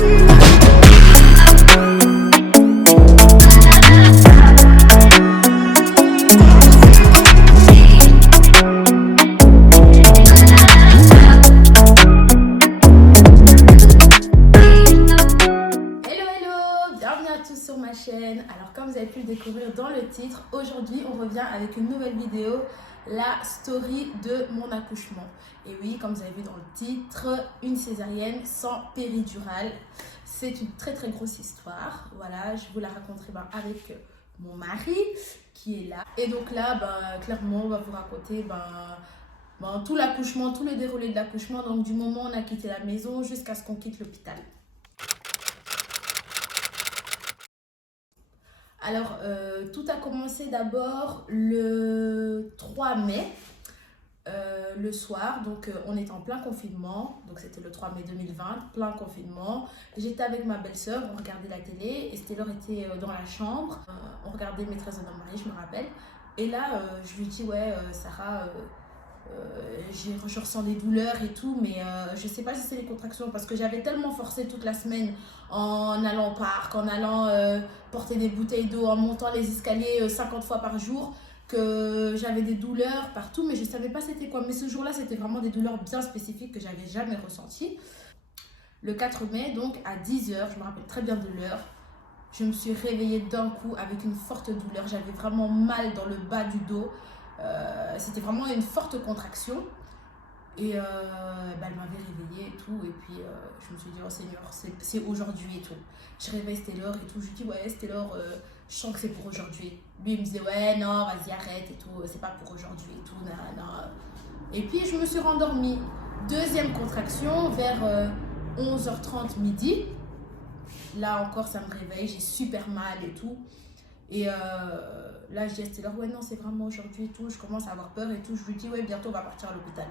Alors comme vous avez pu le découvrir dans le titre, aujourd'hui on revient avec une nouvelle vidéo, la story de mon accouchement. Et oui, comme vous avez vu dans le titre, une césarienne sans péridurale. C'est une très grosse histoire. Voilà, je vous la raconterai avec mon mari qui est là. Et donc là, clairement, on va vous raconter tout l'accouchement, tout le déroulé de l'accouchement. Donc du moment où on a quitté la maison jusqu'à ce qu'on quitte l'hôpital. Alors, tout a commencé d'abord le 3 mai, le soir. Donc, on était en plein confinement. Donc, c'était le 3 mai 2020, plein confinement. J'étais avec ma belle-sœur, on regardait la télé. Et Stella était dans la chambre. On regardait Maîtresse d'un homme marié, je me rappelle. Et là, je lui dis, ouais, Sarah, je ressens des douleurs et tout, mais je sais pas si c'est les contractions parce que j'avais tellement forcé toute la semaine en allant au parc, en allant porter des bouteilles d'eau, en montant les escaliers 50 fois par jour, que j'avais des douleurs partout, mais je savais pas c'était quoi. Mais ce jour-là, c'était vraiment des douleurs bien spécifiques que j'avais jamais ressenties. Le 4 mai, donc à 10 h, je me rappelle très bien de l'heure, je me suis réveillée d'un coup avec une forte douleur. J'avais vraiment mal dans le bas du dos. C'était vraiment une forte contraction et elle m'avait réveillée et tout, et puis je me suis dit, oh Seigneur, c'est aujourd'hui et tout. Je réveille Stella et tout, je lui dis, ouais Stella, je sens que c'est pour aujourd'hui. Lui il me disait, ouais non, vas-y arrête et tout, c'est pas pour aujourd'hui et tout, non. Et puis je me suis rendormie. Deuxième contraction vers 11 h 30 midi. Là encore ça me réveille, j'ai super mal et tout. Et là, je dis à Stella, ouais, non, c'est vraiment aujourd'hui et tout. Je commence à avoir peur et tout. Je lui dis, ouais, bientôt, on va partir à l'hôpital.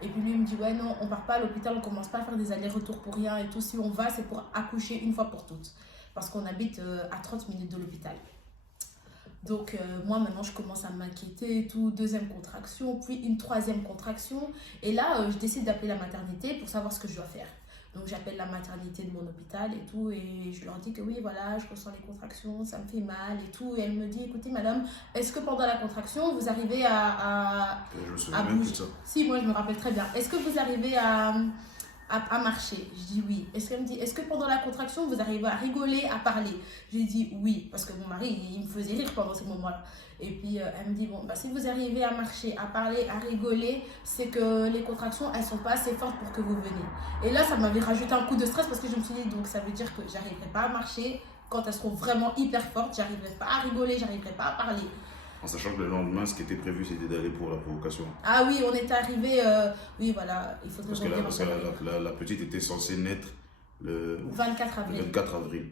Et puis lui, il me dit, ouais, non, on part pas à l'hôpital, on commence pas à faire des allers-retours pour rien et tout. Si on va, c'est pour accoucher une fois pour toutes. Parce qu'on habite à 30 minutes de l'hôpital. Donc, moi, maintenant, je commence à m'inquiéter et tout. Deuxième contraction, puis une troisième contraction. Et là, je décide d'appeler la maternité pour savoir ce que je dois faire. Donc j'appelle la maternité de mon hôpital et tout, et je leur dis que oui, voilà, je ressens les contractions, ça me fait mal et tout. Et elle me dit, écoutez madame, est-ce que pendant la contraction, vous arrivez Je me souviens même plus de ça. Si, moi je me rappelle très bien. Est-ce que vous arrivez à marcher? Je dis oui. Elle me dit, est-ce que pendant la contraction, vous arrivez à rigoler, à parler? Je dis oui, parce que mon mari, il me faisait rire pendant ces moments-là. Et puis elle me dit, bon, si vous arrivez à marcher, à parler, à rigoler, c'est que les contractions, elles sont pas assez fortes pour que vous veniez. Et là, ça m'avait rajouté un coup de stress parce que je me suis dit, donc ça veut dire que j'arriverai pas à marcher. Quand elles seront vraiment hyper fortes, j'arriverai pas à rigoler, j'arriverai pas à parler. En sachant que le lendemain, ce qui était prévu, c'était d'aller pour la provocation. Ah oui, on était arrivé, oui voilà, il faudrait revenir. Parce que la petite était censée naître le 24 avril. Le 24 avril.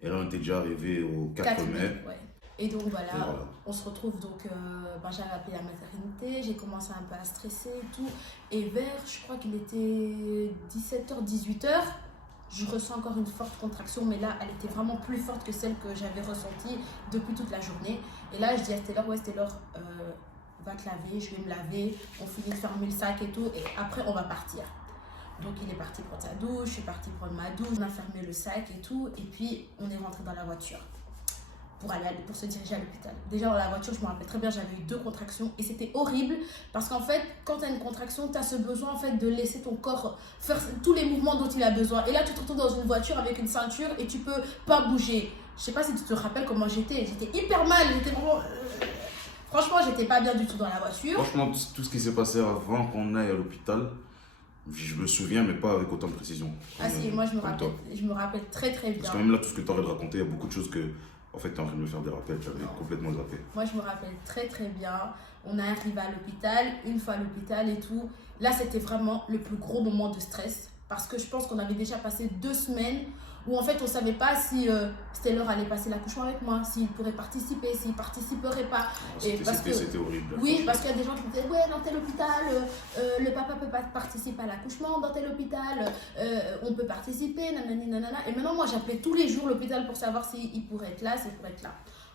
Et là, on était déjà arrivé au 4 mai. Ouais. Et donc voilà, on se retrouve donc, j'avais appelé la maternité, j'ai commencé un peu à stresser et tout. Et vers, je crois qu'il était 17 h, 18 h, je ressens encore une forte contraction, mais là, elle était vraiment plus forte que celle que j'avais ressentie depuis toute la journée. Et là, je dis à Stella, ouais Stella, va te laver, je vais me laver, on finit de fermer le sac et tout, et après on va partir. Donc il est parti prendre sa douche, je suis partie prendre ma douche, on a fermé le sac et tout, et puis on est rentré dans la voiture pour se diriger à l'hôpital. Déjà dans la voiture, je me rappelle très bien, j'avais eu 2 contractions et c'était horrible parce qu'en fait, quand tu as une contraction, tu as ce besoin en fait de laisser ton corps faire tous les mouvements dont il a besoin. Et là, tu te retrouves dans une voiture avec une ceinture et tu peux pas bouger. Je sais pas si tu te rappelles comment j'étais hyper mal, j'étais vraiment... Franchement, j'étais pas bien du tout dans la voiture. Franchement, tout ce qui s'est passé avant qu'on aille à l'hôpital, je me souviens, mais pas avec autant de précision. Ah si, moi je me rappelle très bien. Parce que même là, tout ce que tu aurais de raconter, il y a beaucoup de choses que, en fait, tu es en train de me faire des rappels, tu avais complètement zappé. Moi je me rappelle très bien. On est arrivé à l'hôpital, une fois à l'hôpital et tout. Là, c'était vraiment le plus gros moment de stress. Parce que je pense qu'on avait déjà passé 2 semaines où en fait on savait pas si Stella allait passer l'accouchement avec moi, s'il pourrait participer, s'il participerait pas. C'était horrible. Oui, parce qu'il y a des gens qui me disaient, ouais, dans tel hôpital, le papa peut pas participer à l'accouchement, dans tel hôpital, on peut participer, nanani, nanana. Et maintenant, moi, j'appelais tous les jours l'hôpital pour savoir s'il pourrait être là, s'il pourrait être là.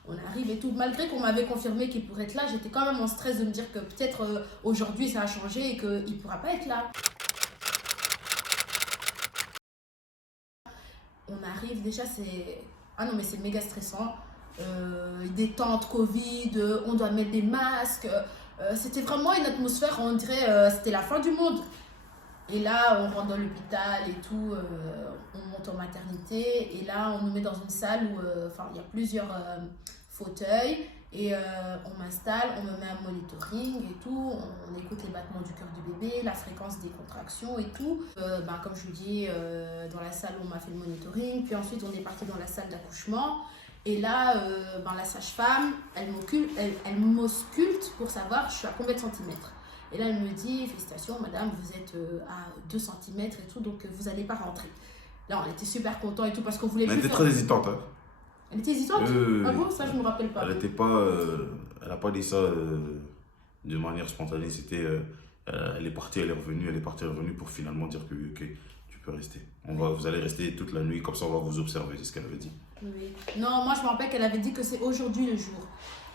On arrive et tout, malgré qu'on m'avait confirmé qu'il pourrait être là, j'étais quand même en stress de me dire que peut-être aujourd'hui ça a changé et qu'il pourra pas être là. on arrive, déjà c'est... Ah non mais c'est méga stressant. Des tentes Covid, on doit mettre des masques. C'était vraiment une atmosphère, on dirait c'était la fin du monde. Et là, on rentre dans l'hôpital et tout, on monte en maternité. Et là, on nous met dans une salle où il y a plusieurs fauteuils. Et on m'installe, on me met un monitoring et tout. On écoute les battements du cœur du bébé, la fréquence des contractions et tout. Comme je vous dis, dans la salle où on m'a fait le monitoring. Puis ensuite, on est parti dans la salle d'accouchement. Et là, la sage-femme, elle m'ausculte pour savoir je suis à combien de centimètres. Et là, elle me dit, félicitations madame, vous êtes à 2 centimètres et tout, donc vous n'allez pas rentrer. Là, on était super contents et tout parce qu'on voulait plus Elle était faire... très hésitante. Hein. Elle était hésitante. Ah bon, ça je me rappelle pas. Elle était pas, elle n'a pas dit ça de manière spontanée. C'était, elle est partie, elle est revenue, elle est partie, elle est revenue pour finalement dire que tu peux rester. Vous allez rester toute la nuit, comme ça on va vous observer, c'est ce qu'elle avait dit. Oui. Non, moi je me rappelle qu'elle avait dit que c'est aujourd'hui le jour.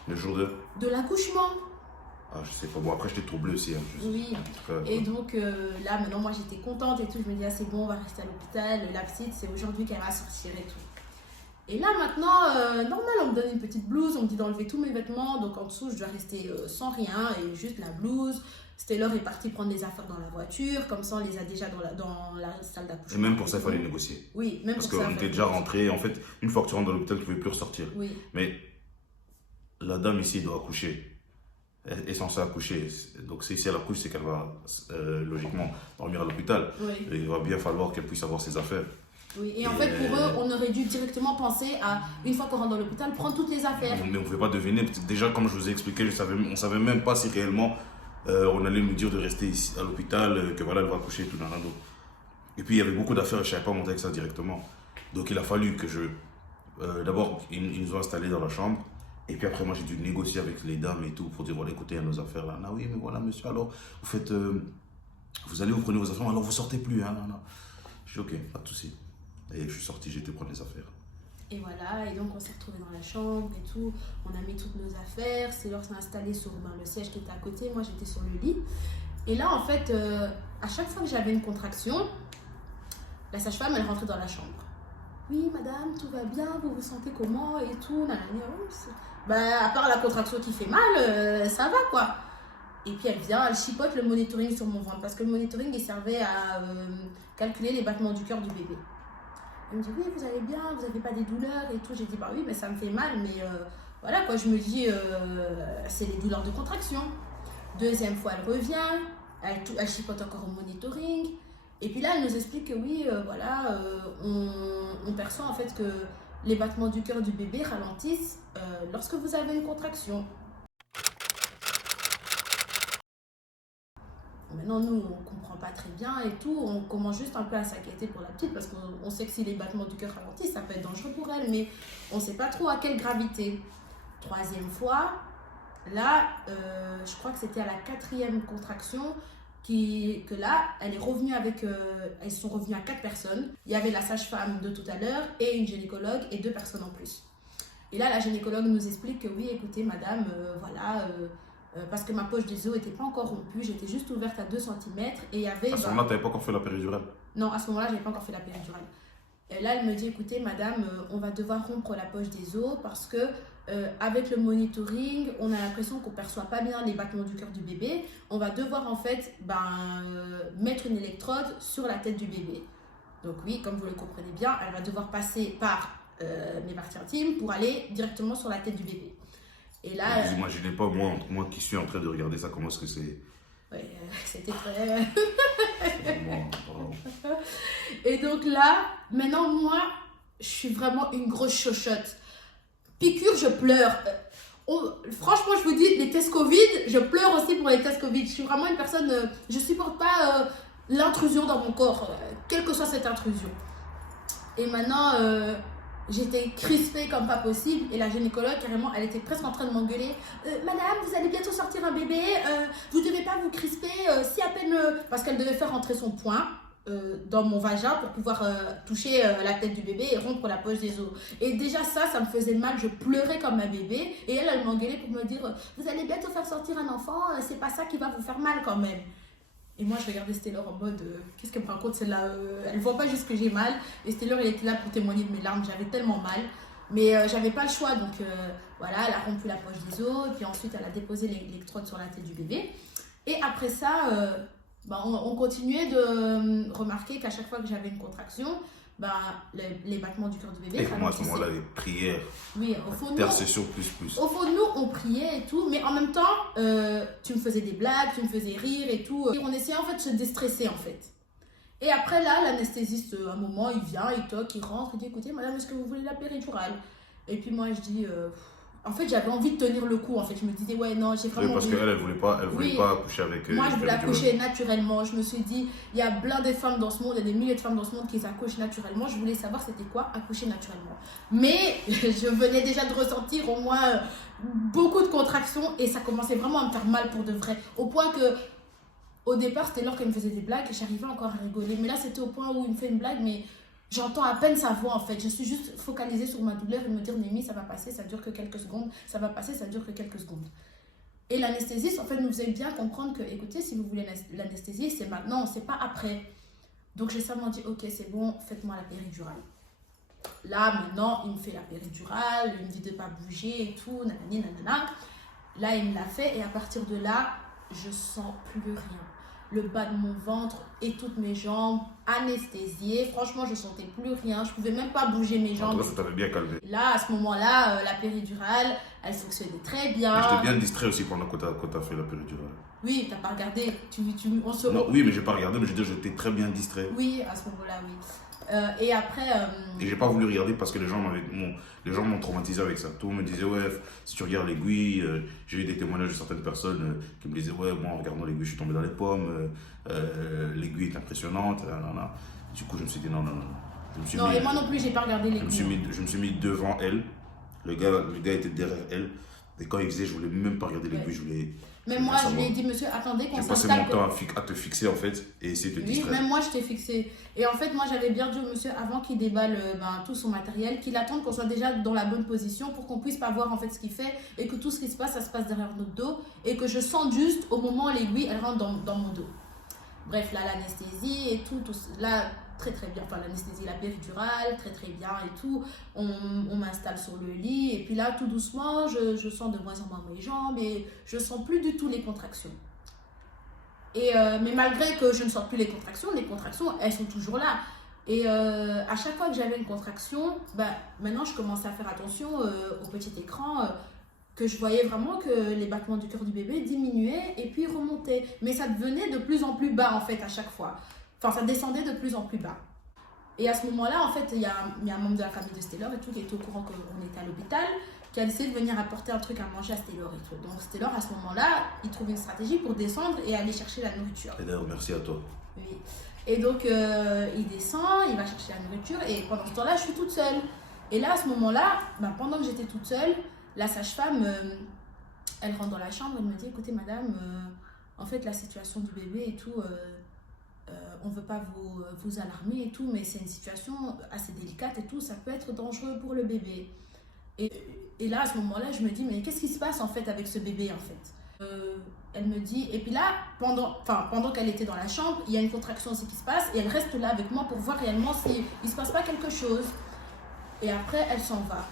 Le jour de l'accouchement. Ah, je sais pas. Bon, après, j'étais troublé aussi. Hein. Oui. Et donc, là, maintenant, moi, j'étais contente et tout. Je me dis, ah, c'est bon, on va rester à l'hôpital. La petite, c'est aujourd'hui qu'elle va sortir et tout. Et là, maintenant, normal, on me donne une petite blouse. On me dit d'enlever tous mes vêtements. Donc, en dessous, je dois rester sans rien et juste la blouse. Taylor est parti prendre les affaires dans la voiture. Comme ça, on les a déjà dans la salle d'accouchement. Et même pour ça, il fallait négocier. Oui, même parce pour ça. Parce qu'on était déjà rentré. En fait, une fois que tu rentres dans l'hôpital, tu ne pouvais plus ressortir. Oui. Mais la dame ici doit accoucher. Elle est censée accoucher. Donc, si elle accouche, c'est qu'elle va logiquement dormir à l'hôpital. Oui. Et il va bien falloir qu'elle puisse avoir ses affaires. Oui, et en fait, pour eux, on aurait dû directement penser à, une fois qu'on rentre dans l'hôpital, prendre toutes les affaires. Mais on ne pouvait pas deviner. Déjà, comme je vous ai expliqué, on ne savait même pas si réellement on allait nous dire de rester ici à l'hôpital, que voilà, elle va accoucher et tout. Et puis, il y avait beaucoup d'affaires, je ne savais pas monter avec ça directement. Donc, il a fallu que je... D'abord, ils nous ont installés dans la chambre. Et puis après, moi, j'ai dû négocier avec les dames et tout pour dire, voilà, écoutez, il y a nos affaires là. Ah oui, mais voilà, monsieur, alors, vous faites... vous allez, vous prenez vos affaires, alors vous sortez plus. Hein, non. Je dis, ok, pas de souci. Et je suis sorti, j'ai été prendre les affaires. Et voilà, et donc on s'est retrouvés dans la chambre et tout. On a mis toutes nos affaires. C'est s'est installé sur le siège qui était à côté. Moi, j'étais sur le lit. Et là, en fait, à chaque fois que j'avais une contraction, la sage-femme, elle rentrait dans la chambre. Oui, madame, tout va bien, vous vous sentez comment et tout. À part la contraction qui fait mal, ça va quoi. Et puis elle vient, elle chipote le monitoring sur mon ventre parce que le monitoring il servait à calculer les battements du cœur du bébé. Elle me dit oui, vous allez bien, vous n'avez pas des douleurs et tout. J'ai dit bah oui, mais ça me fait mal, mais voilà quoi. Je me dis c'est les douleurs de contraction. Deuxième fois, elle revient, elle chipote encore au monitoring. Et puis là, elle nous explique que oui, on perçoit en fait que les battements du cœur du bébé ralentissent lorsque vous avez une contraction. Maintenant, nous, on ne comprend pas très bien et tout. On commence juste un peu à s'inquiéter pour la petite parce qu'on sait que si les battements du cœur ralentissent, ça peut être dangereux pour elle, mais on ne sait pas trop à quelle gravité. Troisième fois, là, je crois que c'était à la 4e contraction que là, elle est revenue avec... elles sont revenues à 4 personnes. Il y avait la sage-femme de tout à l'heure et une gynécologue et 2 personnes en plus. Et là, la gynécologue nous explique que oui, écoutez, madame, parce que ma poche des os n'était pas encore rompue, j'étais juste ouverte à 2 cm et il y avait... À ce moment-là, tu n'avais pas encore fait la péridurale? Non, à ce moment-là, je n'avais pas encore fait la péridurale. Et là, elle me dit, écoutez, madame, on va devoir rompre la poche des os parce que avec le monitoring, on a l'impression qu'on ne perçoit pas bien les battements du cœur du bébé. On va devoir en fait mettre une électrode sur la tête du bébé. Donc oui, comme vous le comprenez bien, elle va devoir passer par mes parties intimes pour aller directement sur la tête du bébé. Et là, vous imaginez pas, moi qui suis en train de regarder ça, comment est-ce que c'est? Ouais, c'était très... Et donc là, maintenant moi, je suis vraiment une grosse chochotte. Piqûre, je pleure. Franchement, je vous dis, les tests Covid, je pleure aussi pour les tests Covid. Je suis vraiment une personne, je supporte pas l'intrusion dans mon corps, quelle que soit cette intrusion. Et maintenant... j'étais crispée comme pas possible et la gynécologue carrément elle était presque en train de m'engueuler. Madame, vous allez bientôt sortir un bébé, vous devez pas vous crisper si à peine parce qu'elle devait faire rentrer son poing dans mon vagin pour pouvoir toucher la tête du bébé et rompre la poche des os. Et déjà ça me faisait mal, je pleurais comme un bébé et elle m'engueulait pour me dire vous allez bientôt faire sortir un enfant, c'est pas ça qui va vous faire mal quand même. Et moi, je regardais Stélor en mode, qu'est-ce qu'elle me raconte celle-là, elle voit pas juste que j'ai mal. Et Stélor, il était là pour témoigner de mes larmes, j'avais tellement mal. Mais j'avais pas le choix, donc voilà, elle a rompu la poche des os, et puis ensuite elle a déposé l'électrode sur la tête du bébé. Et après ça, on continuait de remarquer qu'à chaque fois que j'avais une contraction, les battements du cœur du bébé. Et pour moi, à ce moment-là, les prières, oui, au fond, intercession plus. Au fond de nous, on priait et tout, mais en même temps, tu me faisais des blagues, tu me faisais rire et tout. Et on essayait en fait de se déstresser en fait. Et après là, l'anesthésiste, à un moment, il vient, il toque, il rentre, il dit écoutez, madame, est-ce que vous voulez la péridurale? Et puis moi, je dis, en fait, j'avais envie de tenir le coup. En fait, je me disais, ouais, non, j'ai vraiment. Oui, parce qu'elle, elle voulait pas accoucher avec. Moi, je voulais accoucher naturellement. Je me suis dit, il y a plein de femmes dans ce monde, il y a des milliers de femmes dans ce monde qui accouchent naturellement. Je voulais savoir c'était quoi accoucher naturellement. Mais je venais déjà de ressentir au moins beaucoup de contractions et ça commençait vraiment à me faire mal pour de vrai. Au point que. Au départ, c'était l'heure qu'elle me faisait des blagues et j'arrivais encore à rigoler. Mais là, c'était au point où il me fait une blague, mais j'entends à peine sa voix en fait. Je suis juste focalisée sur ma douleur et me dire, Némi, ça va passer, ça dure que quelques secondes. Ça va passer, ça dure que quelques secondes. Et l'anesthésiste, en fait, nous faisait bien comprendre que, écoutez, si vous voulez l'anesthésie, c'est maintenant, c'est pas après. Donc, j'ai seulement dit, ok, c'est bon, faites-moi la péridurale. Là, maintenant, il me fait la péridurale, il me dit de ne pas bouger et tout, nanani, nanana. Là, il me l'a fait et à partir de là, je sens plus rien. Le bas de mon ventre et toutes mes jambes anesthésiées. Franchement, je sentais plus rien. Je pouvais même pas bouger mes jambes. En tout cas, ça t'avait bien calmé. Là, à ce moment-là, la péridurale, elle fonctionnait très bien. Mais j'étais bien distrait aussi pendant que t'as fait la péridurale. Oui, t'as pas regardé. Non, oui, mais j'ai pas regardé, mais je veux dire, j'étais très bien distrait. Oui, à ce moment-là, oui. Et après. Et j'ai pas voulu regarder parce que les gens m'ont traumatisé avec ça. Tout le monde me disait, ouais, si tu regardes l'aiguille, j'ai eu des témoignages de certaines personnes qui me disaient, ouais, moi en regardant l'aiguille, je suis tombé dans les pommes, l'aiguille est impressionnante. Du coup, je me suis dit, non. Et moi non plus, j'ai pas regardé l'aiguille. Je me suis mis devant elle. Le gars était derrière elle. Et quand il faisait, je voulais même pas regarder l'aiguille, je voulais. Même moi, je lui ai dit, monsieur, attendez qu'on s'installe. J'ai passé mon temps à te fixer en fait et essayer de te distraire. Oui, même moi, je t'ai fixé. Et en fait, moi, j'avais bien dit au monsieur, avant qu'il déballe tout son matériel, qu'il attende qu'on soit déjà dans la bonne position pour qu'on puisse pas voir en fait ce qu'il fait et que tout ce qui se passe, ça se passe derrière notre dos et que je sente juste au moment où l'aiguille, elle rentre dans mon dos. Bref, là, l'anesthésie et tout là, très très bien. Enfin, l'anesthésie, la péridurale, très très bien et tout. On m'installe sur le lit et puis là, tout doucement, je sens de moins en moins mes jambes et je sens plus du tout les contractions. Mais malgré que je ne sente plus les contractions, elles sont toujours là. Et à chaque fois que j'avais une contraction, maintenant je commençais à faire attention au petit écran, que je voyais vraiment que les battements du cœur du bébé diminuaient et puis remontaient. Mais ça devenait de plus en plus bas en fait à chaque fois. Enfin, ça descendait de plus en plus bas. Et à ce moment-là, en fait, il y a un membre de la famille de Stélor et tout qui était au courant qu'on était à l'hôpital, qui a décidé de venir apporter un truc à manger à Stélor et tout. Donc Stélor, à ce moment-là, il trouve une stratégie pour descendre et aller chercher la nourriture. Et d'ailleurs, merci à toi. Oui. Et donc, il descend, il va chercher la nourriture et pendant ce temps-là, je suis toute seule. Et là, à ce moment-là, pendant que j'étais toute seule, la sage-femme, elle rentre dans la chambre, elle me dit, écoutez madame, en fait la situation du bébé et tout, on ne veut pas vous alarmer et tout, mais c'est une situation assez délicate et tout, ça peut être dangereux pour le bébé. Et là, à ce moment-là, je me dis, mais qu'est-ce qui se passe en fait avec ce bébé en fait? Elle me dit, et puis là, pendant qu'elle était dans la chambre, il y a une contraction aussi qui se passe et elle reste là avec moi pour voir réellement s'il ne se passe pas quelque chose. Et après, elle s'en va.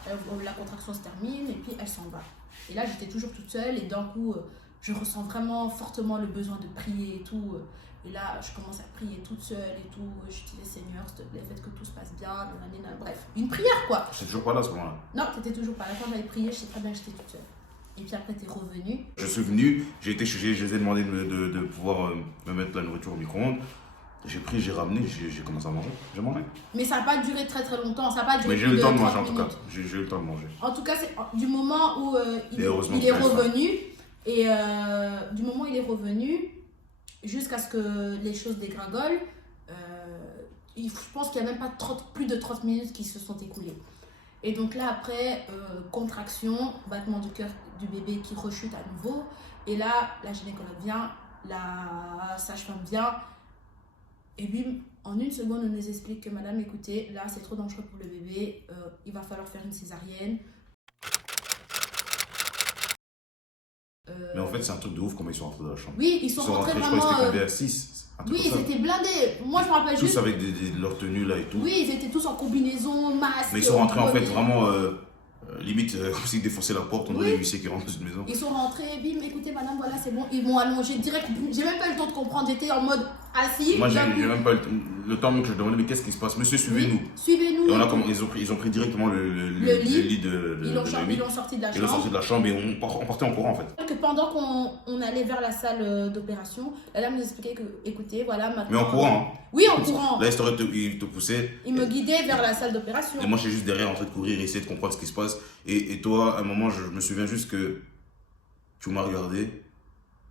La contraction se termine et puis elle s'en va. Et là, j'étais toujours toute seule et d'un coup, je ressens vraiment fortement le besoin de prier et tout. Et là, je commence à prier toute seule et tout. Je dis, Seigneur, s'il te plaît, faites que tout se passe bien. Bref, une prière quoi. Je suis toujours pas là à ce moment-là. Non, tu n'étais toujours pas là. Quand j'avais prié, je sais très bien que j'étais toute seule. Et puis après, tu es revenue. Je suis venu, je les ai demandé de pouvoir me mettre la nourriture au micro-ondes. J'ai pris, j'ai ramené, j'ai commencé à manger. J'ai mangé. Mais ça n'a pas duré très très longtemps. Ça n'a pas duré. Mais j'ai eu le temps de manger en tout cas. J'ai eu le temps de manger. En tout cas, c'est du moment où il est revenu. Et du moment où il est revenu, jusqu'à ce que les choses dégringolent, je pense qu'il n'y a même pas plus de 30 minutes qui se sont écoulées. Et donc là, après, contraction, battement du cœur du bébé qui rechute à nouveau. Et là, la gynécologue vient, la sage-femme vient. Et puis, en une seconde, on nous explique que madame, écoutez, là, c'est trop dangereux pour le bébé, il va falloir faire une césarienne. Mais en fait, c'est un truc de ouf comment ils sont rentrés dans la chambre. Oui, ils sont rentrés je crois vraiment. qu'ils étaient combien, 6. Oui, ils étaient blindés. Moi, je me rappelle Tous juste. avec leur tenue là et tout. Oui, ils étaient tous en combinaison, masque. Mais ils sont rentrés en fait vraiment limite comme s'ils défonçaient la porte, on dirait les huissiers qui rentrent dans une maison. Ils sont rentrés, bim, écoutez madame, voilà c'est bon, ils m'ont allongé direct. J'ai même pas eu le temps de comprendre, j'étais en mode assis. Moi j'ai même pas le temps que je demandais mais qu'est-ce qui se passe, monsieur suivez-nous. Oui, suivez-nous. Et ils ont pris directement le lit de ils l'ont sorti de la chambre. Ils l'ont sorti de la chambre et on partait en courant en fait. Que pendant qu'on allait vers la salle d'opération, la dame nous expliquait que écoutez voilà maintenant. Mais en courant hein. Oui en courant. Là il te poussait. Il me guidait vers la salle d'opération. Et moi j'étais juste derrière en train de courir et essayer de comprendre ce qui se passe. Et toi à un moment je me souviens juste que tu m'as regardé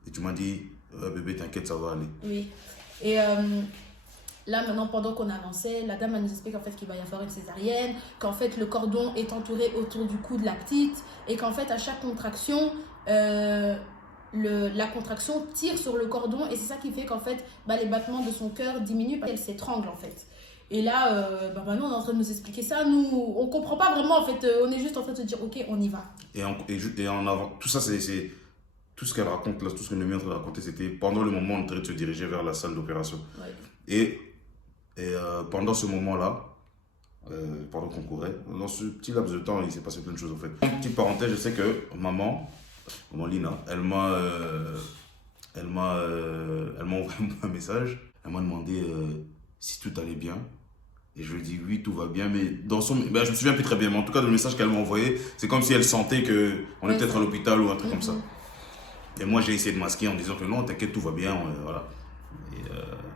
et tu m'as dit bébé t'inquiète ça va aller. Oui. Et là maintenant pendant qu'on avançait, la dame elle nous explique en fait qu'il va y avoir une césarienne, qu'en fait le cordon est entouré autour du cou de la petite et qu'en fait à chaque contraction la contraction tire sur le cordon et c'est ça qui fait qu'en fait les battements de son cœur diminuent parce qu'elle s'étrangle en fait. Et là, maintenant on est en train de nous expliquer ça, nous on comprend pas vraiment en fait, on est juste en train de se dire ok on y va. Et en avant, tout ça c'est tout ce qu'elle raconte là, tout ce que Noémie est en train de raconter, c'était pendant le moment où on est en train de se diriger vers la salle d'opération. Ouais. Et pendant ce moment-là, pendant qu'on courait, dans ce petit laps de temps, il s'est passé plein de choses en fait. En petite parenthèse, je sais que maman Lina, elle m'a envoyé un message, elle m'a demandé si tout allait bien. Et je lui ai dit oui, tout va bien, mais je me souviens plus très bien, mais en tout cas, le message qu'elle m'a envoyé, c'est comme si elle sentait qu'on est peut-être à l'hôpital ou un truc comme ça. Et moi, j'ai essayé de masquer en disant que non, t'inquiète, tout va bien, voilà.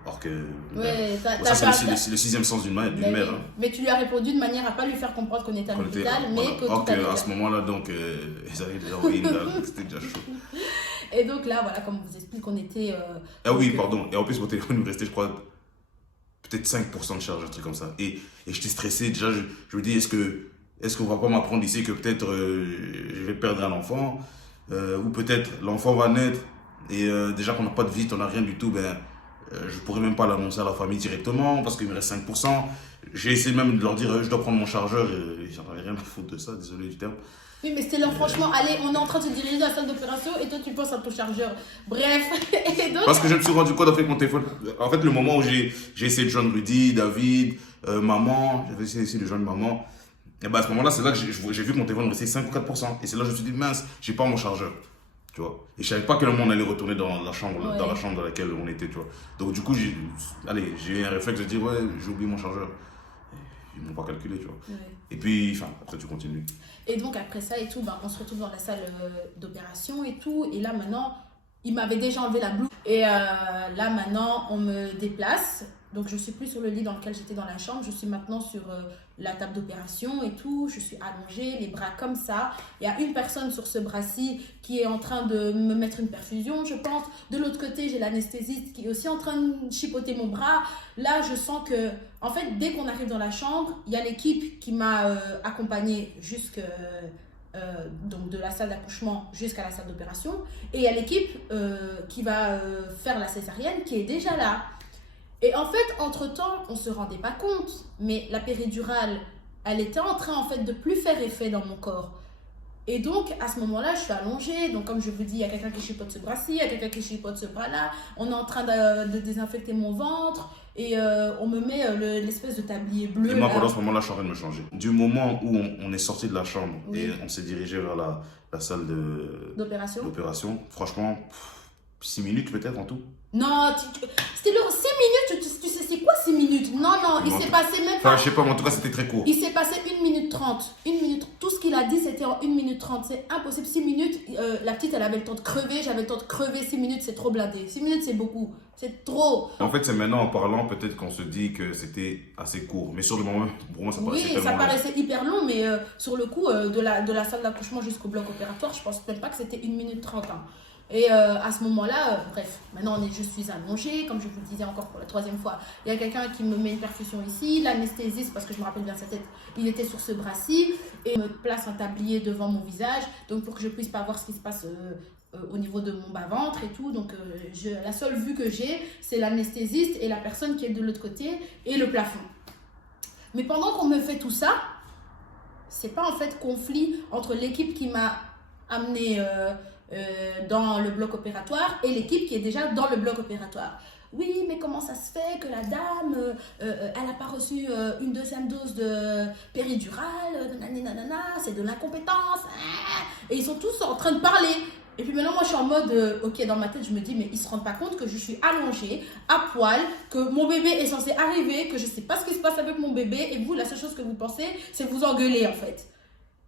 Or que. Ouais, ça, c'est le sixième sens d'une mère. Hein. Mais tu lui as répondu de manière à pas lui faire comprendre qu'on était à l'hôpital, mais que tout allait bien. À ce moment-là, donc, ils avaient déjà envoyé une dalle, c'était déjà chaud. Et donc là, voilà, comme on vous explique, on était. Ah oui, pardon. Et en plus, mon téléphone nous restait, je crois, peut-être 5% de charge, un truc comme ça. Et j'étais stressé. Déjà, je me dis, est-ce qu'on va pas m'apprendre ici que peut-être je vais perdre un enfant ou peut-être l'enfant va naître et déjà qu'on n'a pas de visite, on n'a rien du tout, je pourrais même pas l'annoncer à la famille directement parce qu'il me reste 5%. J'ai essayé même de leur dire, je dois prendre mon chargeur et j'en avais rien à foutre de ça, désolé du terme. Oui, mais c'était là, franchement, allez, on est en train de se diriger dans la salle d'opération et toi, tu penses à ton chargeur. Bref. Et donc... Parce que je me suis rendu compte avec mon téléphone. En fait, le moment où j'ai essayé de joindre Rudy, David, maman, j'avais essayé de joindre maman. Et à ce moment-là, c'est là que j'ai vu que mon téléphone restait 5 ou 4%. Et c'est là que je me suis dit, mince, j'ai pas mon chargeur. Tu vois. Et je savais pas quel moment on allait retourner dans la chambre, dans la chambre dans laquelle on était, tu vois. Donc, du coup, j'ai eu un réflexe de dire, ouais, j'ai oublié mon chargeur. Ils m'ont pas calculé, tu vois. Ouais. Et puis, après, tu continues. Et donc, après ça et tout, on se retrouve dans la salle d'opération et tout. Et là, maintenant, il m'avait déjà enlevé la blouse. Et là, maintenant, on me déplace. Donc, je suis plus sur le lit dans lequel j'étais dans la chambre. Je suis maintenant sur la table d'opération et tout. Je suis allongée, les bras comme ça. Il y a une personne sur ce bras-ci qui est en train de me mettre une perfusion, je pense. De l'autre côté, j'ai l'anesthésiste qui est aussi en train de chipoter mon bras. Là, je sens que, en fait, dès qu'on arrive dans la chambre, il y a l'équipe qui m'a accompagnée donc de la salle d'accouchement jusqu'à la salle d'opération. Et il y a l'équipe qui va faire la césarienne qui est déjà là. Et en fait, entre-temps, on ne se rendait pas compte, mais la péridurale, elle était en train en fait de plus faire effet dans mon corps. Et donc, à ce moment-là, je suis allongée. Donc, comme je vous dis, il y a quelqu'un qui chipote ce bras-ci, il y a quelqu'un qui chipote ce bras-là. On est en train de désinfecter mon ventre et on me met l'espèce de tablier bleu. Et moi, pendant ce moment-là, je suis en train de me changer. Du moment où on est sorti de la chambre et on s'est dirigé vers la salle d'opération, franchement, 6 minutes peut-être en tout. Non, c'était 6 minutes, tu sais c'est quoi 6 minutes? Non, il s'est passé même pas... Enfin, je sais pas, mais en tout cas c'était très court. Il s'est passé 1 minute 30. 1 minute, tout ce qu'il a dit c'était en 1 minute 30, c'est impossible. 6 minutes, la petite elle avait le temps de crever, j'avais le temps de crever, 6 minutes c'est trop blindé. 6 minutes c'est beaucoup, c'est trop. En fait c'est maintenant en parlant peut-être qu'on se dit que c'était assez court, mais sur le moment, pour moi ça paraissait tellement long. Oui, ça paraissait hyper long, mais sur le coup de la salle d'accouchement jusqu'au bloc opératoire, je pense même pas que c'était 1 minute 30. Hein. Et à ce moment-là, bref, maintenant je suis allongée, comme je vous le disais encore pour la 3e fois. Il y a quelqu'un qui me met une perfusion ici, l'anesthésiste, parce que je me rappelle bien sa tête, il était sur ce bras-ci, et me place un tablier devant mon visage, donc pour que je puisse pas voir ce qui se passe au niveau de mon bas-ventre et tout. Donc la seule vue que j'ai, c'est l'anesthésiste et la personne qui est de l'autre côté, et le plafond. Mais pendant qu'on me fait tout ça, c'est pas en fait conflit entre l'équipe qui m'a amené dans le bloc opératoire et l'équipe qui est déjà dans le bloc opératoire. Oui, mais comment ça se fait que la dame, elle n'a pas reçu une deuxième dose de péridurale, nanana, c'est de l'incompétence. Et ils sont tous en train de parler. Et puis maintenant, moi, je suis en mode, ok, dans ma tête, je me dis, mais ils ne se rendent pas compte que je suis allongée, à poil, que mon bébé est censé arriver, que je ne sais pas ce qui se passe avec mon bébé, et vous, la seule chose que vous pensez, c'est vous engueuler, en fait.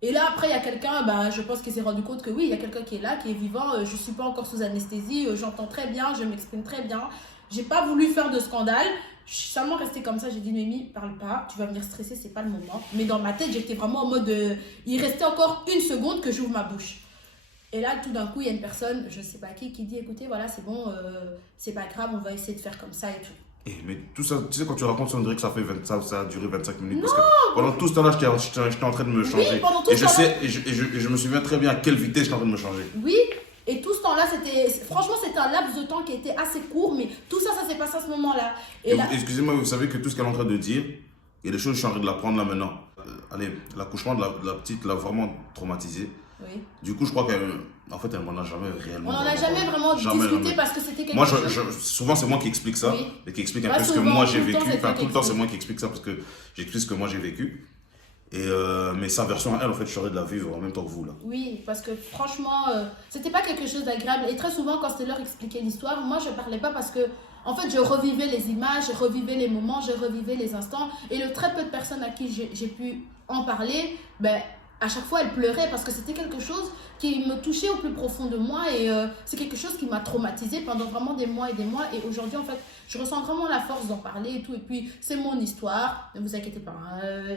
Et là, après, il y a quelqu'un, je pense qu'il s'est rendu compte que oui, il y a quelqu'un qui est là, qui est vivant, je ne suis pas encore sous anesthésie, j'entends très bien, je m'exprime très bien. J'ai pas voulu faire de scandale, je suis seulement restée comme ça, j'ai dit, Noémie, parle pas, tu vas venir stresser, c'est pas le moment. Mais dans ma tête, j'étais vraiment en mode, il restait encore une seconde que j'ouvre ma bouche. Et là, tout d'un coup, il y a une personne, je ne sais pas qui dit, écoutez, voilà, c'est bon, c'est pas grave, on va essayer de faire comme ça et tout. Mais tout ça, tu sais, quand tu racontes ça, on dirait que ça a duré 25 minutes. Non, parce que pendant tout ce temps-là, j'étais en train de me changer. Oui, pendant tout ce temps-là. Et je me souviens très bien à quelle vitesse j'étais en train de me changer. Oui, et tout ce temps-là, franchement, c'était un laps de temps qui était assez court, mais tout ça, ça s'est passé à ce moment-là. Excusez-moi, vous savez que tout ce qu'elle est en train de dire, il y a des choses que je suis en train de l'apprendre là maintenant. Allez, l'accouchement de la petite l'a vraiment traumatisée. Oui. Du coup, je crois qu'en fait, elle m'en a jamais réellement. On n'en a jamais vraiment discuté parce que c'était quelque chose. Souvent, c'est moi qui explique ça, oui. et qui explique un peu ce que moi j'ai vécu. Enfin, tout le temps, c'est moi qui explique ça parce que j'explique ce que moi j'ai vécu. Mais sa version, elle, en fait, je serais de la vivre en même temps que vous, là. Oui, parce que franchement, c'était pas quelque chose d'agréable. Et très souvent, quand c'était leur expliquer l'histoire, moi, je parlais pas parce que, en fait, je revivais les images, je revivais les moments, je revivais les instants. Et le très peu de personnes à qui j'ai pu en parler, à chaque fois, elle pleurait parce que c'était quelque chose qui me touchait au plus profond de moi et c'est quelque chose qui m'a traumatisée pendant vraiment des mois et des mois. Et aujourd'hui, en fait, je ressens vraiment la force d'en parler et tout. Et puis, c'est mon histoire, ne vous inquiétez pas.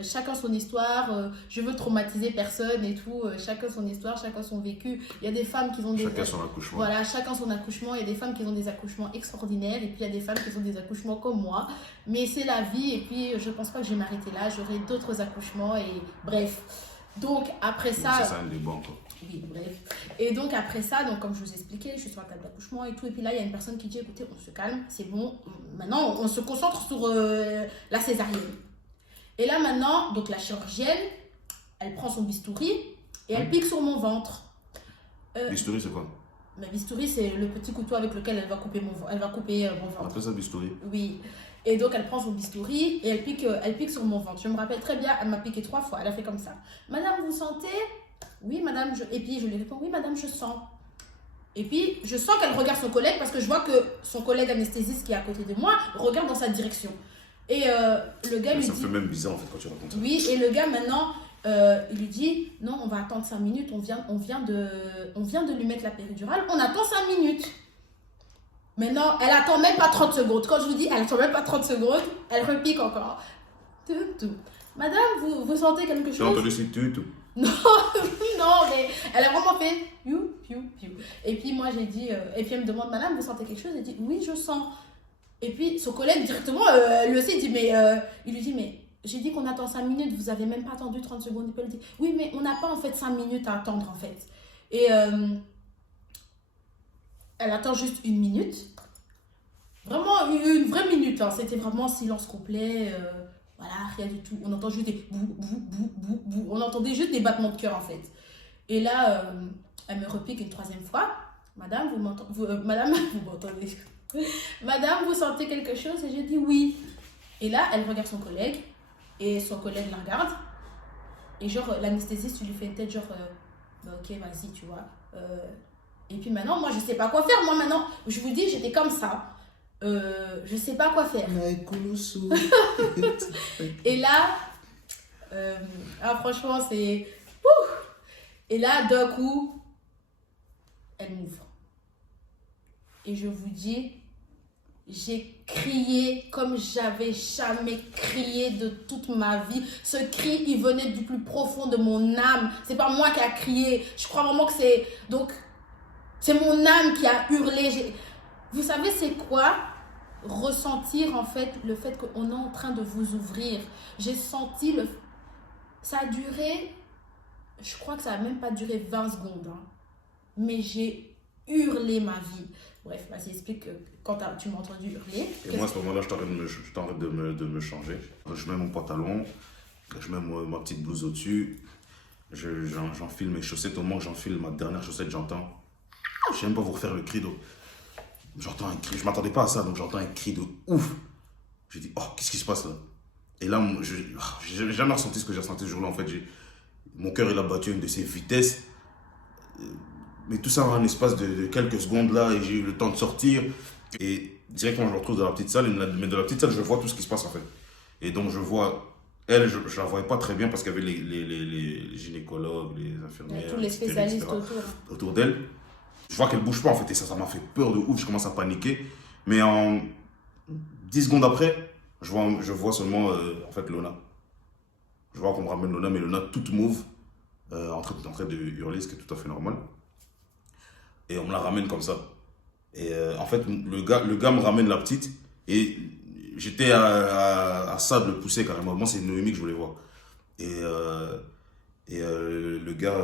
Chacun son histoire, je veux traumatiser personne et tout. Chacun son histoire, chacun son vécu. Il y a des femmes qui ont des... Chacun son accouchement. Voilà, chacun son accouchement. Il y a des femmes qui ont des accouchements extraordinaires et puis il y a des femmes qui ont des accouchements comme moi. Mais c'est la vie et puis je pense pas que je vais m'arrêter là. J'aurai d'autres accouchements et bref. Donc après ça... C'est un débat encore. Oui, bref. Et donc après ça, donc comme je vous expliquais, je suis sur la table d'accouchement et tout. Et puis là, il y a une personne qui dit, écoutez, on se calme, c'est bon. Maintenant, on se concentre sur la césarienne. Et là maintenant, donc la chirurgienne, elle prend son bistouri et elle pique sur mon ventre. Bistouri, c'est quoi? Ma bistouri, c'est le petit couteau avec lequel elle va couper mon ventre. On appelle ça bistouri? Oui. Et donc, elle prend son bistouri et elle pique sur mon ventre. Je me rappelle très bien, elle m'a piqué 3 fois. Elle a fait comme ça. Madame, vous sentez? Oui, madame. Et puis, je lui réponds, oui, madame, je sens. Et puis, je sens qu'elle regarde son collègue parce que je vois que son collègue anesthésiste qui est à côté de moi regarde dans sa direction. Et le gars lui dit... Ça me fait même bizarre, en fait, quand tu racontes ça. Oui, et le gars, maintenant, il lui dit, non, on va attendre 5 minutes. On vient de lui mettre la péridurale. On attend 5 minutes. Maintenant, elle attend même pas 30 secondes. Quand je vous dis, elle attend même pas 30 secondes, elle repique encore. Madame, vous sentez quelque chose? J'ai entendu si tout. Non, non, mais elle a vraiment fait you. Et puis moi, j'ai dit, et puis elle me demande, madame, vous sentez quelque chose? Elle dit, oui, je sens. Et puis son collègue directement, lui aussi, il lui dit, mais j'ai dit qu'on attend 5 minutes, vous avez même pas attendu 30 secondes. Et puis elle dit, oui, mais on n'a pas en fait 5 minutes à attendre en fait. Et elle attend juste 1 minute. Vraiment une vraie minute. Hein. C'était vraiment silence complet. Voilà, rien du tout. On entend juste des bou, bou, bou, bou, bou. On entendait juste des battements de cœur en fait. Et là, elle me repique une 3e fois. Madame, vous m'entendez? Madame, vous m'entendez? Madame, vous sentez quelque chose? Et j'ai dit oui. Et là, elle regarde son collègue. Et son collègue la regarde. Et genre, l'anesthésiste lui fait une tête genre, ok, vas-y, tu vois. Et puis maintenant, moi, je sais pas quoi faire. Moi, maintenant, je vous dis, j'étais comme ça. Je sais pas quoi faire. Et là, franchement, c'est... Et là, d'un coup, elle m'ouvre. Et je vous dis, j'ai crié comme j'avais jamais crié de toute ma vie. Ce cri, il venait du plus profond de mon âme. C'est pas moi qui a crié. Je crois vraiment que c'est... Donc, c'est mon âme qui a hurlé. Vous savez, c'est quoi? Ressentir en fait le fait qu'on est en train de vous ouvrir. J'ai senti ça a duré, je crois que ça n'a même pas duré 20 secondes. Hein. Mais j'ai hurlé ma vie. Bref, vas-y, explique quand tu m'as entendu hurler. Et moi, à ce moment-là, je t'arrête de me changer. Je mets mon pantalon, je mets ma petite blouse au-dessus, j'enfile mes chaussettes. Au moment où j'enfile ma dernière chaussette, j'entends... Je sais même pas vous refaire le cri. Donc, j'entends un cri. Je m'attendais pas à ça, donc j'entends un cri de ouf. J'ai dit, oh, qu'est-ce qui se passe là? Et là, j'ai jamais ressenti ce que j'ai ressenti ce jour-là. En fait, mon cœur, il a battu à une de ses vitesses. Mais tout ça en un espace de quelques secondes là, et j'ai eu le temps de sortir. Et directement, je me retrouve dans la petite salle. Mais dans la petite salle, je vois tout ce qui se passe en fait. Et donc, je vois, elle, je la voyais pas très bien parce qu'il y avait les gynécologues, les infirmières, tous les etc., spécialistes autour d'elle. Je vois qu'elle bouge pas en fait, et ça m'a fait peur de ouf. Je commence à paniquer. Mais en 10 secondes après, je vois seulement en fait Lona. Je vois qu'on me ramène Lona, mais Lona toute mauve, en train de hurler, ce qui est tout à fait normal. Et on me la ramène comme ça. Et en fait, le gars me ramène la petite, et j'étais à ça de le pousser carrément. Moi, c'est Noémie que je voulais voir. Et le gars,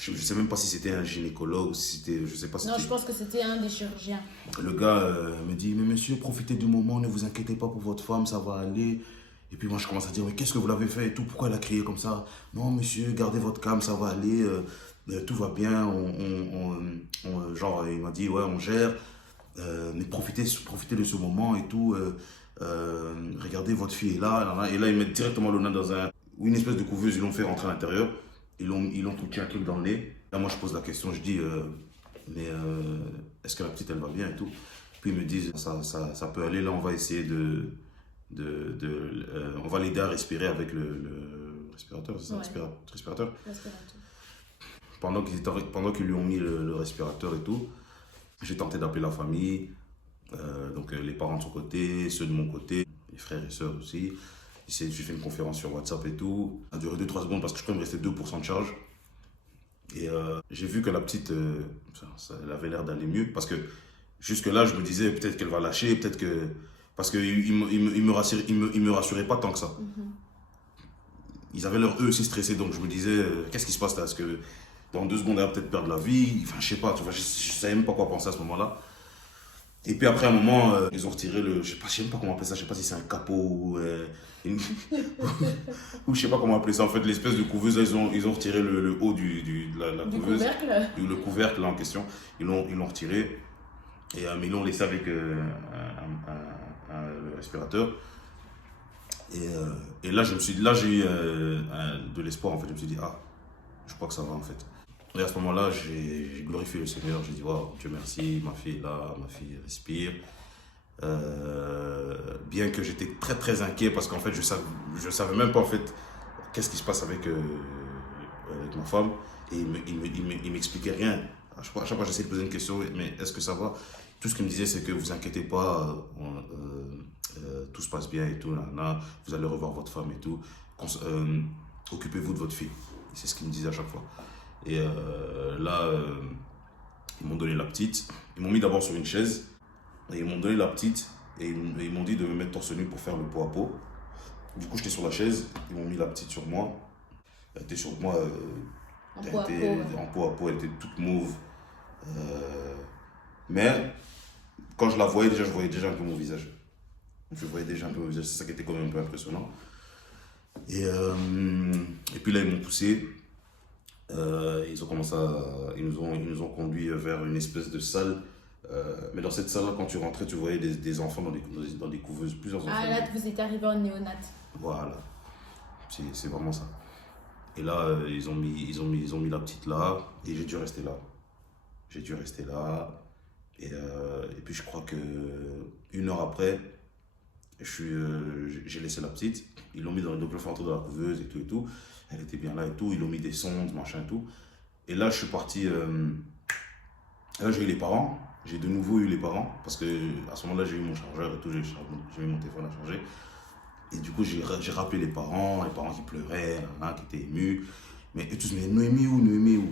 je sais même pas si c'était un gynécologue ou si c'était, je sais pas si Non, c'était... je pense que c'était un des chirurgiens. Le gars me dit, mais monsieur, profitez du moment, ne vous inquiétez pas pour votre femme, ça va aller. Et puis moi, je commence à dire, mais qu'est-ce que vous l'avez fait et tout, pourquoi elle a crié comme ça? Non, monsieur, gardez votre calme, ça va aller, tout va bien. Genre, il m'a dit, ouais, on gère, mais profitez de ce moment et tout. Regardez, votre fille est là. Et là, ils mettent directement Lona dans une espèce de couveuse, ils l'ont fait rentrer à l'intérieur. Ils l'ont foutu un truc dans le nez. Là, moi, je pose la question, je dis, mais est-ce que la petite, elle va bien et tout? Puis ils me disent, ça peut aller, là, on va essayer on va l'aider à respirer avec le respirateur, c'est ça, Ouais. respirateur. Respirateur. Pendant qu'ils lui ont mis le respirateur et tout, j'ai tenté d'appeler la famille, donc les parents de son côté, ceux de mon côté, les frères et sœurs aussi. J'ai fait une conférence sur WhatsApp et tout. Ça a duré 2-3 secondes parce que je crois qu'il me restait 2% de charge. Et j'ai vu que la petite, elle avait l'air d'aller mieux. Parce que jusque-là, je me disais peut-être qu'elle va lâcher, peut-être que... Parce qu'ils me rassuraient pas tant que ça. Ils avaient l'air eux aussi stressés, donc je me disais, qu'est-ce qui se passe là? Est-ce que dans 2 secondes, elle va peut-être perdre la vie? Enfin, je sais pas, tu vois, je savais même pas quoi penser à ce moment-là. Et puis après un moment, ils ont retiré je sais même pas comment appeler ça, je sais pas si c'est un capot ou ou je sais pas comment appeler ça. En fait, l'espèce de couveuse, là, ils ont retiré le haut de la Du couveuse. couvercle. Le couvercle là en question, ils l'ont retiré. Mais ils l'ont laissé avec un respirateur. Et là, j'ai eu de l'espoir en fait. Je me suis dit, ah, je crois que ça va en fait. Et à ce moment-là, j'ai glorifié le Seigneur. J'ai dit, waouh, Dieu merci, ma fille est là, ma fille respire. Bien que j'étais très très inquiet parce qu'en fait, je savais même pas en fait qu'est-ce qui se passe avec ma femme. Et il m'expliquait rien. À chaque fois, j'essayais de poser une question, mais est-ce que ça va? Tout ce qu'il me disait, c'est que vous inquiétez pas, tout se passe bien et tout, vous allez revoir votre femme et tout. Occupez-vous de votre fille. C'est ce qu'il me disait à chaque fois. Et là, ils m'ont donné la petite. Ils m'ont mis d'abord sur une chaise. Et ils m'ont donné la petite. Et ils m'ont dit de me mettre torse nu pour faire le pot à pot. Du coup, j'étais sur la chaise. Ils m'ont mis la petite sur moi. Elle était sur moi. En pot à pot. En pot à pot. Elle était toute mauve. Mais quand je la voyais, je voyais déjà un peu mon visage. Je voyais déjà un peu mon visage. C'est ça qui était quand même un peu impressionnant. Et puis là, ils m'ont poussé. Ils ont commencé ils nous ont conduits vers une espèce de salle. Mais dans cette salle-là, quand tu rentrais, tu voyais des enfants dans des couveuses, plusieurs enfants. Ah là, vous êtes arrivé en néonat. Voilà, c'est vraiment ça. Et là, ils ont mis la petite là, et j'ai dû rester là. Et puis je crois que 1 heure après, j'ai laissé la petite. Ils l'ont mis donc le rentrer dans la couveuse et tout. Elle était bien là et tout. Ils l'ont mis des sondes, machin et tout. Et là, je suis parti. Là, j'ai eu les parents. J'ai de nouveau eu les parents. Parce que à ce moment-là, j'ai eu mon chargeur et tout. J'ai eu mon téléphone à charger. Et du coup, j'ai rappelé les parents qui pleuraient, qui étaient émus. Mais et tous, mais Noémie où?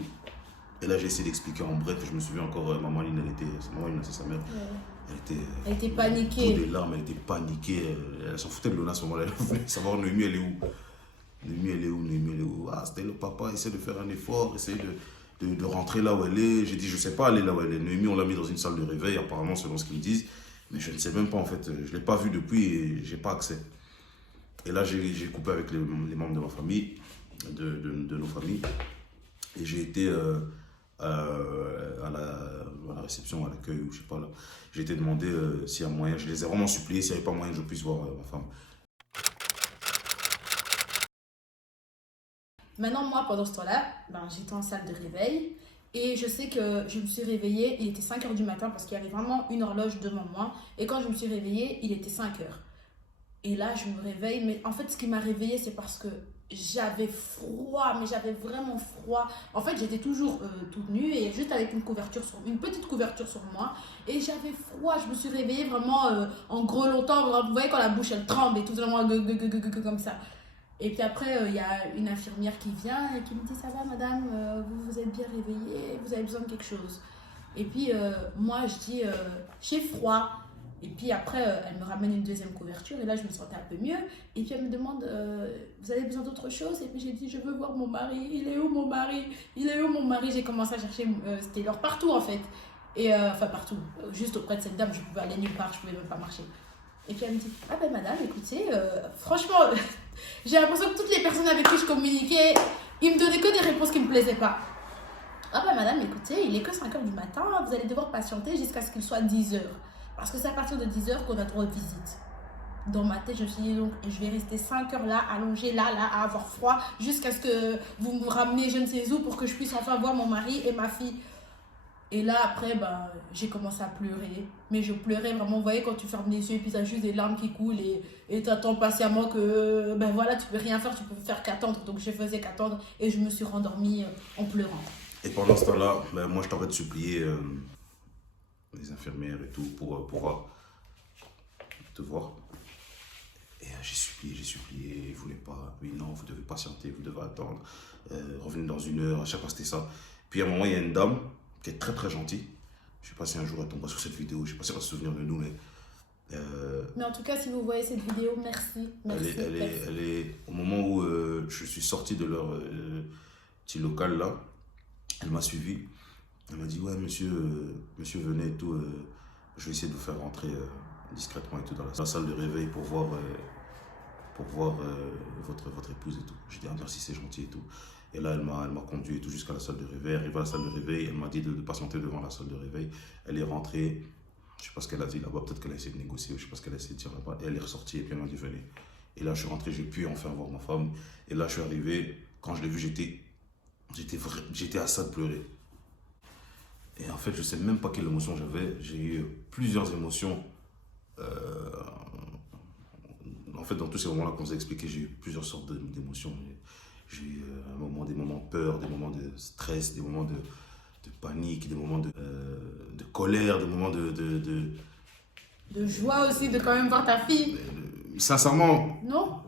Et là, j'ai essayé d'expliquer en bref. Je me souviens encore, maman Lynn, c'est sa mère. Ouais. Elle était paniquée. Des larmes, elle était paniquée. Elle s'en foutait de Lona à ce moment-là. Elle voulait savoir Noémie, elle est où? Noémie, elle est où? Ah, c'était le papa, essaie de faire un effort, essaie de rentrer là où elle est. J'ai dit, je sais pas aller là où elle est. Noémie, on l'a mis dans une salle de réveil, apparemment, selon ce qu'ils me disent. Mais je ne sais même pas, en fait. Je ne l'ai pas vue depuis et j'ai pas accès. Et là, j'ai coupé avec les membres de ma famille, de nos familles. Et j'ai été à la réception, à l'accueil, ou je sais pas là. J'ai été demandé s'il y a moyen, je les ai vraiment suppliés s'il n'y avait pas moyen que je puisse voir ma femme. Maintenant, moi, pendant ce temps-là, ben, j'étais en salle de réveil. Et je sais que je me suis réveillée, il était 5 heures du matin parce qu'il y avait vraiment une horloge devant moi. Et quand je me suis réveillée, il était 5 heures. Et là, je me réveille. Mais en fait, ce qui m'a réveillée, c'est parce que j'avais froid, mais j'avais vraiment froid. En fait, j'étais toujours toute nue et juste avec une petite couverture sur moi. Et j'avais froid. Je me suis réveillée vraiment en grelottant. Vous voyez quand la bouche, elle tremble et tout vraiment comme ça. Et puis après, il y a une infirmière qui vient et qui me dit: ça va madame, vous vous êtes bien réveillée, vous avez besoin de quelque chose. Et puis moi je dis: j'ai froid. Et puis après, elle me ramène une deuxième couverture et là je me sentais un peu mieux. Et puis elle me demande: vous avez besoin d'autre chose? Et puis j'ai dit: je veux voir mon mari, il est où mon mari? Il est où mon mari? J'ai commencé à chercher, c'était leur partout en fait. Et enfin partout, juste auprès de cette dame, je pouvais aller nulle part, je pouvais même pas marcher. Et puis elle me dit: ah ben madame, écoutez, franchement, j'ai l'impression que toutes les personnes avec qui je communiquais, ils me donnaient que des réponses qui ne me plaisaient pas. Ah ben madame, écoutez, il est que 5 heures du matin, vous allez devoir patienter jusqu'à ce qu'il soit 10 heures. Parce que c'est à partir de 10 heures qu'on a droit de visite. Dans ma tête, je me suis dit: donc je vais rester 5 heures là, allongée là, à avoir froid, jusqu'à ce que vous me rameniez je ne sais où pour que je puisse enfin voir mon mari et ma fille. Et là, après, bah, j'ai commencé à pleurer. Mais je pleurais vraiment. Vous voyez, quand tu fermes les yeux et puis t'as juste des larmes qui coulent et t'attends patiemment que, ben voilà, tu peux rien faire, tu peux faire qu'attendre. Donc, je faisais qu'attendre et je me suis rendormie en pleurant. Et pendant ce temps-là, ben, moi je t'avais de supplier les infirmières et tout pour pouvoir te voir. Et j'ai supplié, ils ne voulaient pas. Oui, non, vous devez patienter, vous devez attendre. Revenez dans 1 heure, à chaque fois c'était ça. Puis à un moment, il y a une dame qui est très très gentille. Je ne sais pas si un jour elle tombera sur cette vidéo, je ne sais pas si elle va se souvenir de nous, mais. Mais en tout cas, si vous voyez cette vidéo, merci. Merci. Elle est au moment où je suis sorti de leur petit local là, elle m'a suivi. Elle m'a dit: ouais, monsieur, venez et tout. Je vais essayer de vous faire rentrer discrètement et tout dans la salle de réveil pour voir votre épouse et tout. J'ai dit: ah, merci, c'est gentil et tout. Et là, elle m'a conduit et tout jusqu'à la salle de réveil. Arrivée à la salle de réveil, elle m'a dit de patienter devant la salle de réveil. Elle est rentrée. Je sais pas ce qu'elle a dit là-bas. Peut-être qu'elle a essayé de négocier. Je sais pas ce qu'elle a essayé de dire là-bas. Et elle est ressortie et puis elle m'a dit: venez. Et là, je suis rentré. J'ai pu enfin voir ma femme. Et là, je suis arrivé. Quand je l'ai vue, j'étais à ça de pleurer. Et en fait, je sais même pas quelle émotion j'avais. J'ai eu plusieurs émotions. En fait, dans tous ces moments-là, comme vous avez expliqué, j'ai eu plusieurs sortes d'émotions. J'ai eu des moments de peur, des moments de stress, des moments de panique, des moments de colère, des moments de joie aussi de quand même voir ta fille. Sincèrement, non?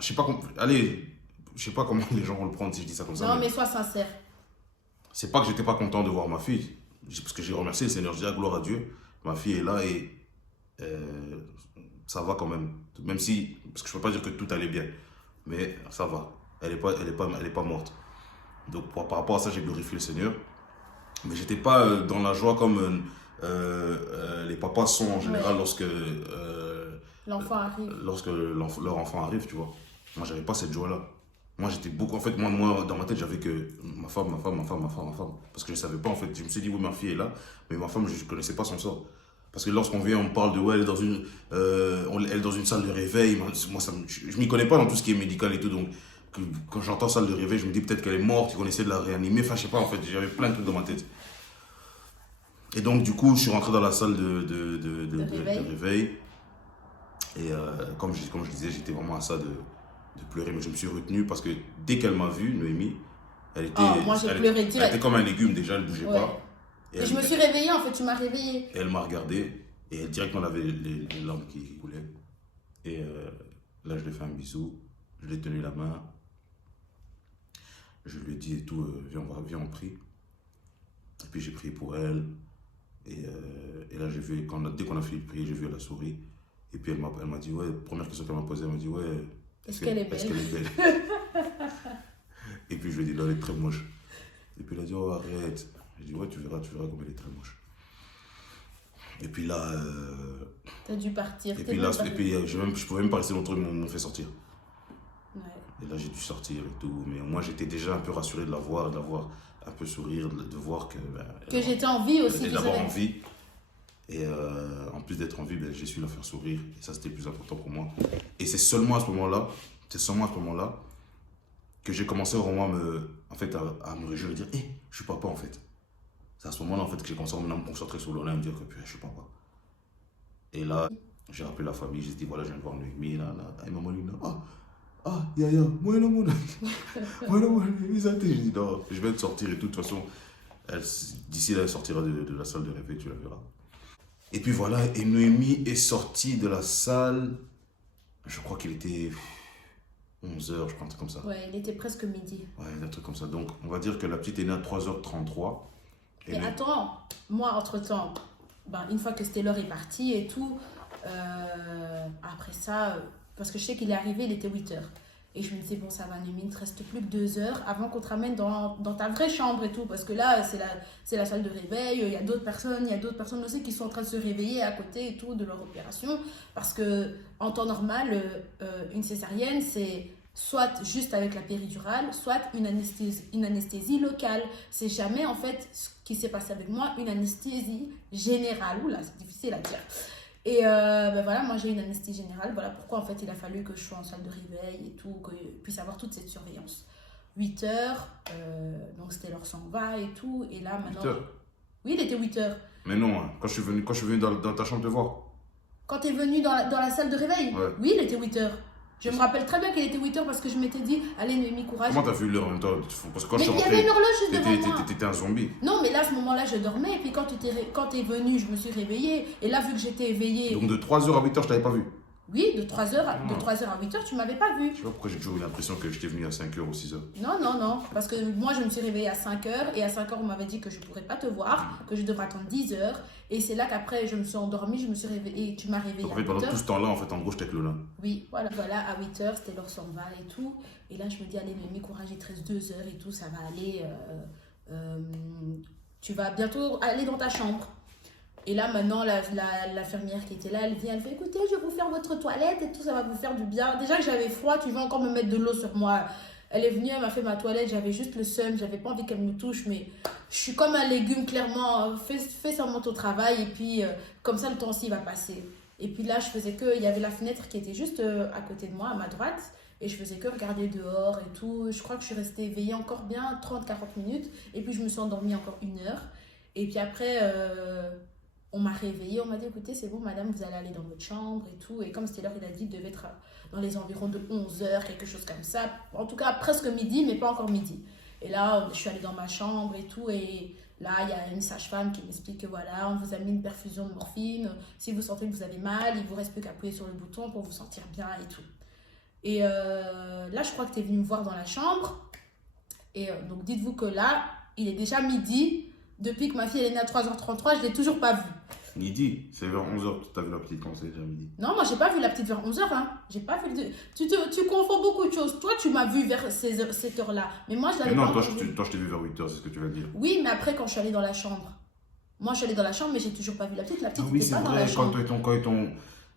Je sais pas allez, je sais pas comment les gens vont le prendre si je dis ça comme ça. Non, mais sois sincère. C'est pas que j'étais pas content de voir ma fille, parce que j'ai remercié le Seigneur, je dis: ah, gloire à Dieu, ma fille est là et ça va quand même. Même si, parce que je peux pas dire que tout allait bien, mais ça va. Elle est pas morte. Donc par rapport à ça, j'ai glorifié le Seigneur. Mais j'étais pas dans la joie comme les papas sont en général lorsque l'enfant arrive. Lorsque leur enfant arrive, tu vois. Moi, j'avais pas cette joie-là. Moi, j'étais beaucoup. En fait, moi, dans ma tête, j'avais que ma femme. Parce que je savais pas, en fait. Je me suis dit: oui, ma fille est là. Mais ma femme, je connaissais pas son sort. Parce que lorsqu'on vient, on me parle de: ouais, elle est dans une salle de réveil. Moi, je m'y connais pas dans tout ce qui est médical et tout. Donc, quand j'entends salle de réveil, je me dis peut-être qu'elle est morte, qu'on essaie de la réanimer. Enfin, je sais pas, en fait. J'avais plein de trucs dans ma tête. Et donc, du coup, je suis rentré dans la salle de réveil. Et comme je disais, j'étais vraiment à ça de pleurer. Mais je me suis retenu parce que dès qu'elle m'a vu, Noémie, elle était comme un légume déjà, elle ne bougeait pas. Et je me suis réveillée, en fait, tu m'as réveillée. Et elle m'a regardé et elle directement avait les larmes qui coulaient. Et là, je lui ai fait un bisou, je lui ai tenu la main. Je lui ai dit et tout: viens, on prie. Et puis j'ai prié pour elle. Et là, j'ai vu, dès qu'on a fini de prier, j'ai vu la souris. Et puis elle m'a dit: ouais, première question qu'elle m'a posée, elle m'a dit: ouais, est-ce qu'elle est belle? Et puis je lui ai dit: non, elle est très moche. Et puis elle a dit: oh, arrête. J'ai dit: ouais, tu verras comme elle est très moche. Et puis là. T'as dû partir. Et puis je pouvais même pas rester longtemps, ils m'ont fait sortir. Ouais. Et là, j'ai dû sortir et tout. Mais moi, j'étais déjà un peu rassuré de la voir, de la voir un peu sourire, de voir que... Que j'étais en vie aussi. Et d'avoir envie. Et en plus d'être en vie, ben, j'ai su la faire sourire. Et ça, c'était le plus important pour moi. Et c'est seulement à ce moment-là, que j'ai commencé vraiment à me réjouir et dire, hé, je suis papa en fait. C'est à ce moment-là en fait que j'ai commencé à me concentrer sur Lola et me dire que je suis papa. Et là, j'ai appelé la famille, j'ai dit, voilà, je viens de voir Noémie, là. Et maman lui dit, Yaya, moi non, moi non, j'ai dit, non, je vais te sortir et tout. De toute façon, d'ici là, elle sortira de la salle de réveil, tu la verras. Et puis voilà, et Noémie est sortie de la salle, je crois qu'il était 11h, je crois, un truc comme ça. Ouais, il était presque midi. Ouais, un truc comme ça. Donc, on va dire que la petite est née à 3h33. Et attends, moi, entre-temps, une fois que Stellor est parti et tout, après ça, parce que je sais qu'il est arrivé, il était 8h. Et je me disais, bon, ça va, Noémie, il ne te reste plus que 2 heures avant qu'on te ramène dans ta vraie chambre et tout. Parce que là, c'est la salle de réveil, il y a d'autres personnes aussi qui sont en train de se réveiller à côté et tout de leur opération. Parce que en temps normal, une césarienne, c'est soit juste avec la péridurale, soit une anesthésie locale. C'est jamais, en fait, ce qui s'est passé avec moi, une anesthésie générale. Oula, c'est difficile à dire. Et voilà, moi j'ai une anesthésie générale. Voilà pourquoi en fait il a fallu que je sois en salle de réveil et tout, que je puisse avoir toute cette surveillance. 8h, donc Stellor s'en va et tout. Et là maintenant. 8h. Oui, il était 8h. Mais non, hein, quand je suis venu dans ta chambre te voir. Quand tu es venu dans la salle de réveil? Ouais. Oui, il était 8h. Je me rappelle très bien qu'il était 8h parce que je m'étais dit, allez Noémie, courage. Comment t'as vu l'heure en même temps? Parce que quand mais je suis il y avait une horloge juste devant moi. T'étais un zombie. Non, mais là, à ce moment-là, je dormais. Et puis quand t'es venu, je me suis réveillée. Et là, vu que j'étais éveillée... Donc de 3h à 8h, je t'avais pas vu? Oui, de 3h à 8h, tu m'avais pas vu. Je sais pas pourquoi j'ai toujours eu l'impression que j'étais venu à 5h ou 6h. Non. Parce que moi, je me suis réveillée à 5h. Et à 5h, on m'avait dit que je pourrais pas te voir, que je devrais attendre 10h. Et c'est là qu'après, je me suis endormie, je me suis réveillée. Et tu m'as réveillée à 8h. Pendant tout ce temps-là, en fait, en gros, j'étais avec Lola. Oui, voilà, à 8h, Stellor s'en va et tout. Et là, je me dis, allez, Noémie, courage, il te reste 2 heures et tout, ça va aller. Tu vas bientôt aller dans ta chambre. Et là, maintenant, l'infirmière qui était là, elle vient, elle fait, écoutez, je vais vous faire votre toilette et tout, ça va vous faire du bien. Déjà que j'avais froid, tu vas encore me mettre de l'eau sur moi. Elle est venue, elle m'a fait ma toilette, j'avais juste le seum, j'avais pas envie qu'elle me touche, mais je suis comme un légume, clairement. Fais seulement ton travail et puis comme ça, le temps-ci va passer. Et puis là, je faisais que, il y avait la fenêtre qui était juste à côté de moi, à ma droite, et je faisais que regarder dehors et tout. Je crois que je suis restée éveillée encore bien 30-40 minutes, et puis je me suis endormie encore 1 heure. Et puis après... on m'a réveillée, on m'a dit, écoutez, c'est bon, madame, vous allez aller dans votre chambre et tout. Et comme c'était l'heure, il a dit, il devait être dans les environs de 11h, quelque chose comme ça. En tout cas, presque midi, mais pas encore midi. Et là, je suis allée dans ma chambre et tout. Et là, il y a une sage-femme qui m'explique que voilà, on vous a mis une perfusion de morphine. Si vous sentez que vous avez mal, il ne vous reste plus qu'à appuyer sur le bouton pour vous sentir bien et tout. Et là, je crois que tu es venu me voir dans la chambre. Et donc, dites-vous que là, il est déjà midi. Depuis que ma fille elle est née à 3h33, je ne l'ai toujours pas vue. Midi, c'est vers 11h que tu as vu la petite quand c'est déjà midi. Non, moi j'ai pas vu la petite vers 11h. Hein. J'ai pas vu. Tu confonds beaucoup de choses. Toi, tu m'as vu vers cette heure-là. Mais moi, je l'avais pas vu. Toi, je t'ai vu vers 8h, c'est ce que tu vas dire. Oui, mais après, quand je suis allée dans la chambre. Moi, je suis allée dans la chambre, mais j'ai toujours pas vu la petite. La petite n'était pas dans la chambre.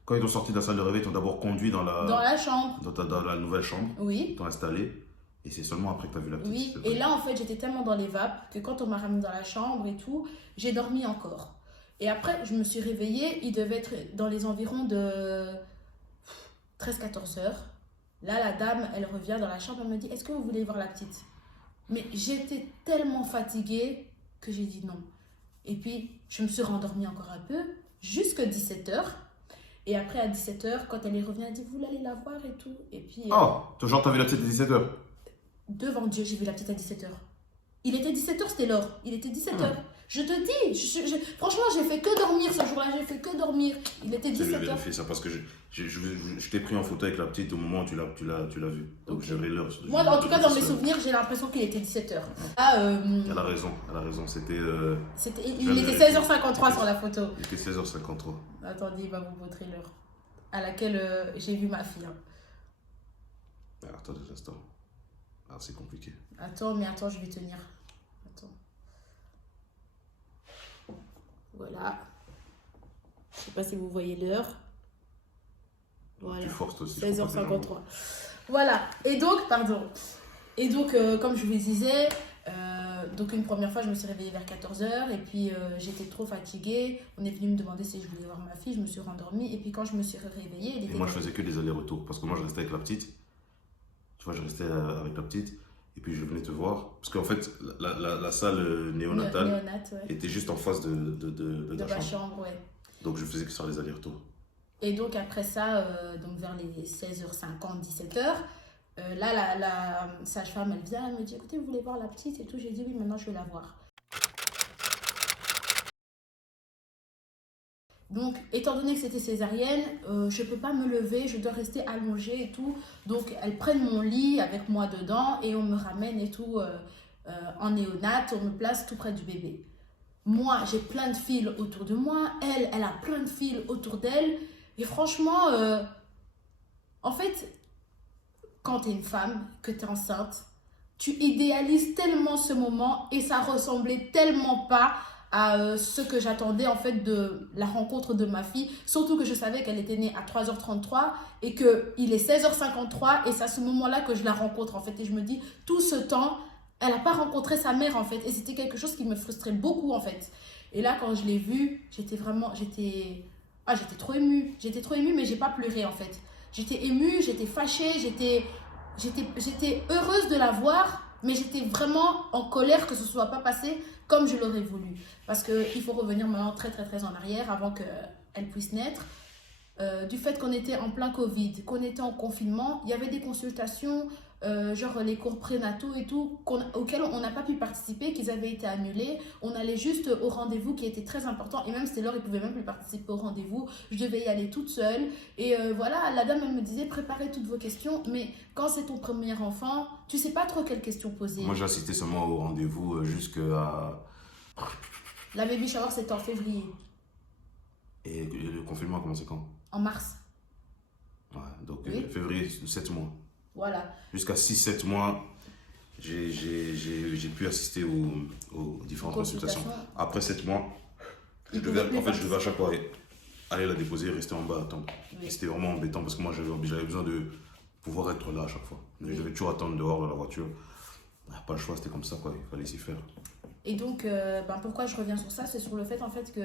Quand ils t'ont sorti de la salle de réveil, ils t'ont d'abord conduit dans la chambre. Dans la nouvelle chambre. Oui. Ils t'ont installé. Et c'est seulement après que tu as vu la petite. Oui, et là, en fait, j'étais tellement dans les vapes que quand on m'a ramenée dans la chambre et tout, j'ai dormi encore. Et après, je me suis réveillée, il devait être dans les environs de 13-14 heures. Là, la dame, elle revient dans la chambre, elle me dit, est-ce que vous voulez voir la petite? Mais j'étais tellement fatiguée que j'ai dit non. Et puis, je me suis rendormie encore un peu, jusqu'à 17h. Et après, à 17h, quand elle est revenue, elle dit, vous allez la voir et tout. Et puis... genre, t'as vu la petite à 17h? Devant Dieu, j'ai vu la petite à 17h. Il était 17h, c'était l'heure. Il était 17h. Je te dis, franchement, j'ai fait que dormir ce jour-là. J'ai fait que dormir. Il était 17h. J'ai vérifié ça parce que je t'ai pris en photo avec la petite au moment où tu l'as vue. Donc j'avais l'heure. Moi, en tout cas, dans mes souvenirs, j'ai l'impression qu'il était 17h. Elle a raison. C'était. Il était 16h53 sur la photo. Il était 16h53. Attendez, il va vous montrer l'heure à laquelle j'ai vu ma fille. Attendez un instant. C'est compliqué. Attends, je vais tenir. Attends. Voilà. Je sais pas si vous voyez l'heure. Voilà. Tu forces aussi. 16h53. Voilà. Et donc, pardon. Et donc, comme je vous le disais, donc une première fois, je me suis réveillée vers 14h et puis j'étais trop fatiguée. On est venu me demander si je voulais voir ma fille, je me suis rendormie. Et puis quand je me suis réveillée, elle Et était moi, je faisais que des allers-retours parce que moi, je restais avec la petite. Tu vois, je restais avec la petite et puis je venais te voir. Parce qu'en fait, la salle néonatale néonate, ouais. était juste en face de De la ma chambre. chambre, ouais. Donc, je faisais que sur les allers-retours. Et donc après ça, donc vers les 16h50, 17h, là, la sage-femme, elle vient, elle me dit, écoutez, vous voulez voir la petite et tout. J'ai dit, oui, maintenant je vais la voir. Donc, étant donné que c'était césarienne, je ne peux pas me lever, je dois rester allongée et tout. Donc, elles prennent mon lit avec moi dedans et on me ramène et tout en néonate, on me place tout près du bébé. Moi, j'ai plein de fils autour de moi, elle a plein de fils autour d'elle. Et franchement, en fait, quand tu es une femme, que tu es enceinte, tu idéalises tellement ce moment et ça ressemblait tellement pas à ce que j'attendais en fait de la rencontre de ma fille. Surtout que je savais qu'elle était née à 3h33 et qu'il est 16h53 et c'est à ce moment-là que je la rencontre en fait. Et je me dis, tout ce temps, elle n'a pas rencontré sa mère en fait. Et c'était quelque chose qui me frustrait beaucoup en fait. Et là, quand je l'ai vue, j'étais trop émue. J'étais trop émue, mais j'ai pas pleuré en fait. J'étais émue, j'étais fâchée, j'étais heureuse de la voir, mais j'étais vraiment en colère que ce ne soit pas passé comme je l'aurais voulu. Parce qu'il faut revenir maintenant très très très en arrière avant qu'elle puisse naître. Du fait qu'on était en plein Covid, qu'on était en confinement, il y avait des consultations, genre les cours prénataux et tout, auxquels on n'a pas pu participer, qu'ils avaient été annulés. On allait juste au rendez-vous qui était très important. Et même c'était l'heure, ils ne pouvaient même plus participer au rendez-vous. Je devais y aller toute seule. Et voilà, la dame, elle me disait, préparez toutes vos questions. Mais quand c'est ton premier enfant, tu ne sais pas trop quelles questions poser. Moi, j'ai assisté seulement au rendez-vous jusqu'à... La baby shower, c'était en février. Et le confinement a commencé quand? En mars. Ouais, donc Oui. février, 7 mois. Voilà. Jusqu'à 6-7 mois, j'ai pu assister aux différentes consultations. Après 7 mois, je devais à chaque fois aller la déposer et rester en bas à attendre. Oui. Et c'était vraiment embêtant parce que moi, j'avais besoin de pouvoir être là à chaque fois. Je devais toujours attendre dehors de la voiture. Pas le choix, c'était comme ça, quoi. Il fallait s'y faire. Et donc, pourquoi je reviens sur ça, c'est sur le fait en fait que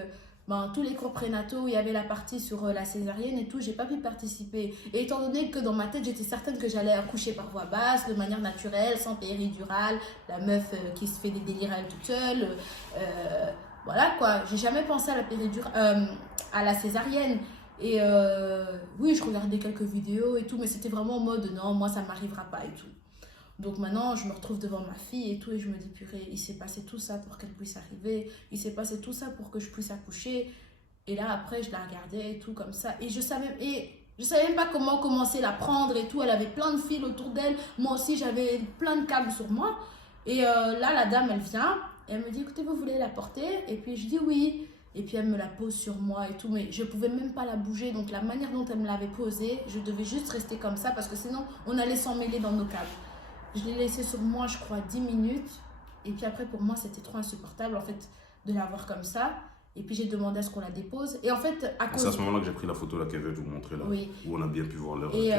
tous les cours prénataux où il y avait la partie sur la césarienne et tout, j'ai pas pu participer. Et étant donné que dans ma tête, j'étais certaine que j'allais accoucher par voie basse, de manière naturelle, sans péridurale, la meuf qui se fait des délires à elle toute seule. Voilà quoi, j'ai jamais pensé à la à la césarienne. Et oui, je regardais quelques vidéos et tout, mais c'était vraiment en mode non, moi ça m'arrivera pas et tout. Donc maintenant, je me retrouve devant ma fille et tout, et je me dis, purée, il s'est passé tout ça pour qu'elle puisse arriver, il s'est passé tout ça pour que je puisse accoucher. Et là, après, je la regardais et tout, comme ça, et je savais même pas comment commencer à la prendre et tout. Elle avait plein de fils autour d'elle, moi aussi, j'avais plein de câbles sur moi. Et là, la dame, elle vient, et elle me dit, écoutez, vous voulez la porter? Et puis je dis oui. Et puis elle me la pose sur moi et tout, mais je pouvais même pas la bouger. Donc la manière dont elle me l'avait posée, je devais juste rester comme ça, parce que sinon, on allait s'en mêler dans nos câbles. Je l'ai laissé sur moi, je crois, 10 minutes. Et puis après, pour moi, c'était trop insupportable, en fait, de la voir comme ça. Et puis j'ai demandé à ce qu'on la dépose. Et en fait, C'est à ce moment-là que j'ai pris la photo là qu'elle veut vous montrer là. Oui. Où on a bien pu voir l'heure. Et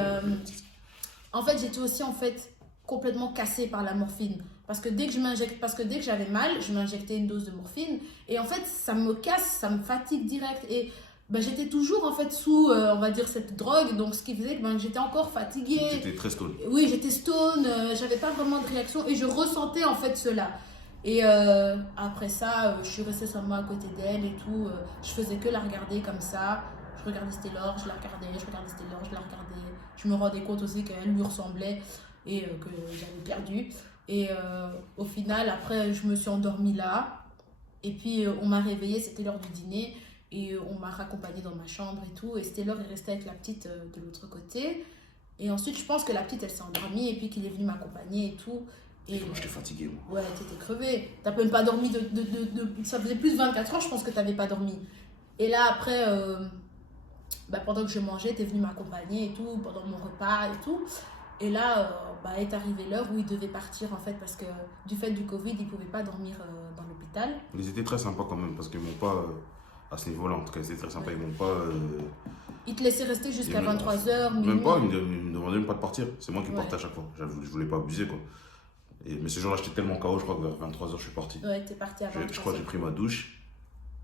en fait, j'étais aussi en fait complètement cassée par la morphine. Parce que dès que j'avais mal, je m'injectais une dose de morphine. Et en fait, ça me casse, ça me fatigue direct. Et j'étais toujours en fait sous, on va dire, cette drogue. Donc ce qui faisait que j'étais encore fatiguée. J'étais très stone. Oui, j'étais stone, j'avais pas vraiment de réaction. Et je ressentais en fait cela. Et après ça, je suis restée seulement à côté d'elle et tout. Je faisais que la regarder comme ça. Je regardais Stella, je la regardais, je regardais Stella, je la regardais. Je me rendais compte aussi qu'elle lui ressemblait et que j'avais perdu. Et au final, après, je me suis endormie là. Et puis, on m'a réveillée, c'était l'heure du dîner. Et on m'a raccompagnée dans ma chambre et tout. Et Stella est restée avec la petite de l'autre côté. Et ensuite, je pense que la petite, elle s'est endormie. Et puis qu'il est venu m'accompagner et tout. Et moi, j'étais fatiguée, moi. Ouais, t'étais crevée. T'as même pas dormi ça faisait plus de 24 heures, je pense que t'avais pas dormi. Et là, après, pendant que je mangeais, t'es venu m'accompagner et tout, pendant mon repas et tout. Et là, est arrivée l'heure où il devait partir, en fait, parce que du fait du Covid, il pouvait pas dormir dans l'hôpital. Ils étaient très sympas quand même, parce qu'ils m'ont pas à ce niveau-là. En tout cas, ils étaient très sympas. Ils m'ont pas. Ils te laissaient rester jusqu'à ils me- 23h, minuit. Même pas, ils me demandaient même pas de partir. C'est moi qui Ouais. partais à chaque fois. Je voulais pas abuser, quoi. Mais ce jour-là, j'étais tellement KO, je crois que vers 23h, je suis parti. Ouais, t'es parti à 23h. Je crois que j'ai pris ma douche.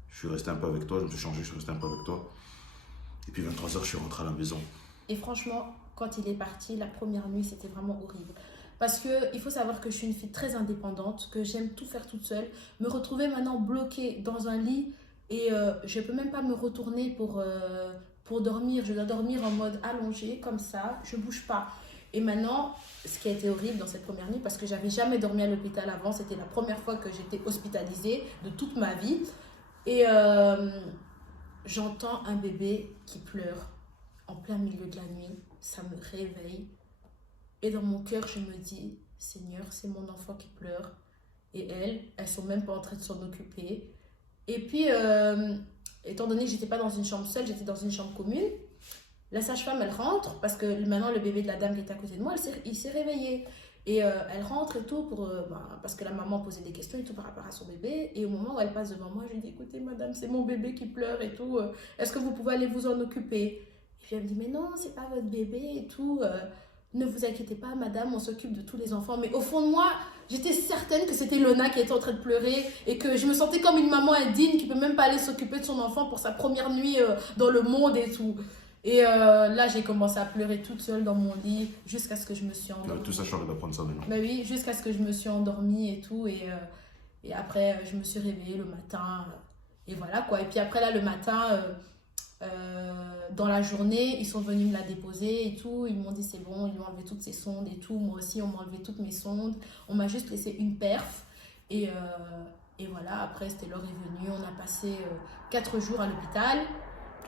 Je suis resté un peu avec toi. Je me suis changé, je suis resté un peu avec toi. Et puis 23h, je suis rentré à la maison. Et franchement, quand il est parti, la première nuit, c'était vraiment horrible. Parce qu'il faut savoir que je suis une fille très indépendante, que j'aime tout faire toute seule. Me retrouver maintenant bloquée dans un lit et je ne peux même pas me retourner pour dormir. Je dois dormir en mode allongé, comme ça, je ne bouge pas. Et maintenant, ce qui a été horrible dans cette première nuit, parce que j'avais jamais dormi à l'hôpital avant, c'était la première fois que j'étais hospitalisée de toute ma vie. Et j'entends un bébé qui pleure en plein milieu de la nuit. Ça me réveille. Et dans mon cœur, je me dis, Seigneur, c'est mon enfant qui pleure. Et elles sont même pas en train de s'en occuper. Et puis, étant donné que j'étais pas dans une chambre seule, j'étais dans une chambre commune. La sage-femme, elle rentre, parce que maintenant, le bébé de la dame qui était à côté de moi, il s'est réveillé. Et elle rentre et tout, parce que la maman posait des questions et tout par rapport à son bébé. Et au moment où elle passe devant moi, je lui dis, écoutez, madame, c'est mon bébé qui pleure et tout. Est-ce que vous pouvez aller vous en occuper? Et puis elle me dit, mais non, c'est pas votre bébé et tout. Ne vous inquiétez pas, madame, on s'occupe de tous les enfants. Mais au fond de moi, j'étais certaine que c'était Lona qui était en train de pleurer et que je me sentais comme une maman indigne qui peut même pas aller s'occuper de son enfant pour sa première nuit dans le monde et tout. Et là, j'ai commencé à pleurer toute seule dans mon lit jusqu'à ce que je me suis endormie. Tout ça, je suis en train d'apprendre ça maintenant. Bah oui, jusqu'à ce que je me suis endormie et tout. Et après, je me suis réveillée le matin. Et voilà quoi. Et puis après, là, le matin... dans la journée, ils sont venus me la déposer et tout. Ils m'ont dit c'est bon, ils m'ont enlevé toutes ces sondes et tout. Moi aussi, on m'a enlevé toutes mes sondes. On m'a juste laissé une perf. Et voilà, après, c'était l'heure est venue. On a passé 4 jours à l'hôpital.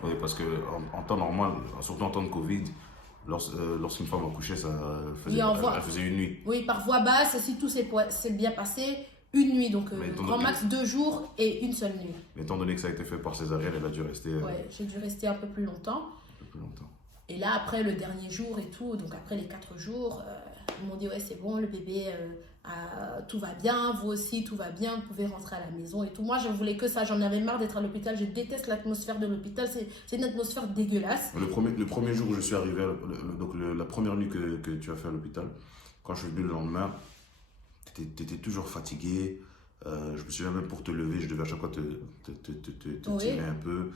Oui, parce qu'en temps normal, surtout en temps de Covid, lorsqu'une femme accouchait, elle faisait une nuit. Oui, par voie basse, si tout s'est bien passé, une nuit. Donc, grand max 2 jours et une seule nuit. Mais étant donné que ça a été fait par césarienne, elle a dû rester... Ouais, j'ai dû rester un peu plus longtemps. Et là, après le dernier jour et tout, donc après les 4 jours, ils m'ont dit ouais, c'est bon, le bébé, tout va bien, vous aussi, tout va bien, vous pouvez rentrer à la maison et tout. Moi, je voulais que ça, j'en avais marre d'être à l'hôpital, je déteste l'atmosphère de l'hôpital, c'est une atmosphère dégueulasse. Le premier jour où je suis arrivé, la première nuit que tu as fait à l'hôpital, quand je suis venu le lendemain, tu étais toujours fatigué. Je me souviens même pour te lever, je devais à chaque fois te tirer un peu.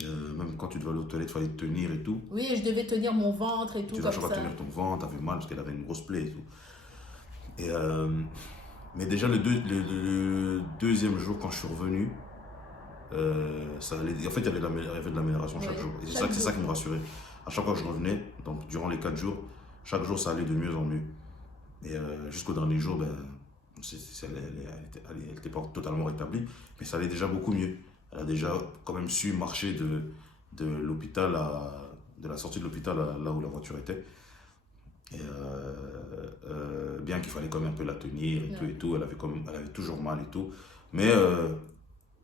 Même quand tu devais aller aux toilettes, il fallait te tenir et tout. Oui, je devais tenir mon ventre et tout. Tu devais à chaque fois tenir ton ventre, t'avais mal parce qu'elle avait une grosse plaie et tout. Mais déjà le deuxième jour quand je suis revenu, ça allait. En fait, il y avait de l'amélioration chaque jour. Et c'est ça qui me rassurait. À chaque fois que je revenais, donc durant les 4 jours, chaque jour ça allait de mieux en mieux. Et jusqu'au dernier jour, elle n'était pas totalement rétablie, mais ça allait déjà beaucoup mieux. Elle a déjà quand même su marcher de l'hôpital de la sortie de l'hôpital là où la voiture était. Et bien qu'il fallait quand même un peu la tenir et tout, elle avait toujours mal et tout. Mais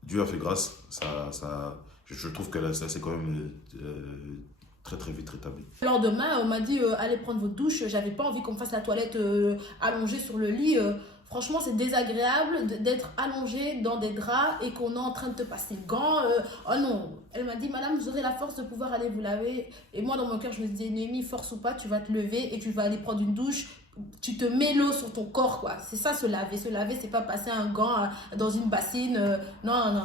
Dieu a fait grâce. Je trouve que ça s'est quand même très très vite rétabli. Le lendemain, on m'a dit allez prendre votre douche. J'avais pas envie qu'on me fasse la toilette allongée sur le lit. Franchement, c'est désagréable d'être allongé dans des draps et qu'on est en train de te passer le gant. Oh non, elle m'a dit, madame, vous aurez la force de pouvoir aller vous laver. Et moi, dans mon cœur, je me disais, Noémie, force ou pas, tu vas te lever et tu vas aller prendre une douche. Tu te mets l'eau sur ton corps, quoi. C'est ça, se laver. Se laver, c'est pas passer un gant dans une bassine. Non.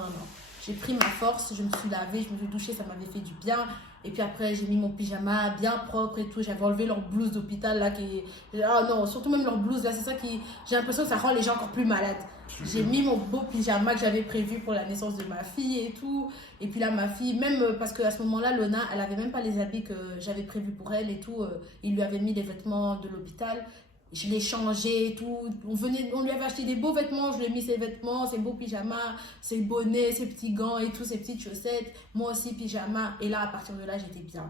J'ai pris ma force, je me suis lavée, je me suis douchée, ça m'avait fait du bien. Et puis après, j'ai mis mon pyjama bien propre et tout. J'avais enlevé leur blouse d'hôpital là qui... Ah non, surtout même leur blouse là, c'est ça qui... J'ai l'impression que ça rend les gens encore plus malades. J'ai mis mon beau pyjama que j'avais prévu pour la naissance de ma fille et tout. Et puis là, ma fille, même parce qu'à ce moment-là, Lona, elle avait même pas les habits que j'avais prévus pour elle et tout. Il lui avait mis les vêtements de l'hôpital. Je l'ai changé et tout. On lui avait acheté des beaux vêtements. Je lui ai mis ses vêtements, ses beaux pyjamas, ses bonnets, ses petits gants et tout, ses petites chaussettes. Moi aussi, pyjama. Et là, à partir de là, j'étais bien.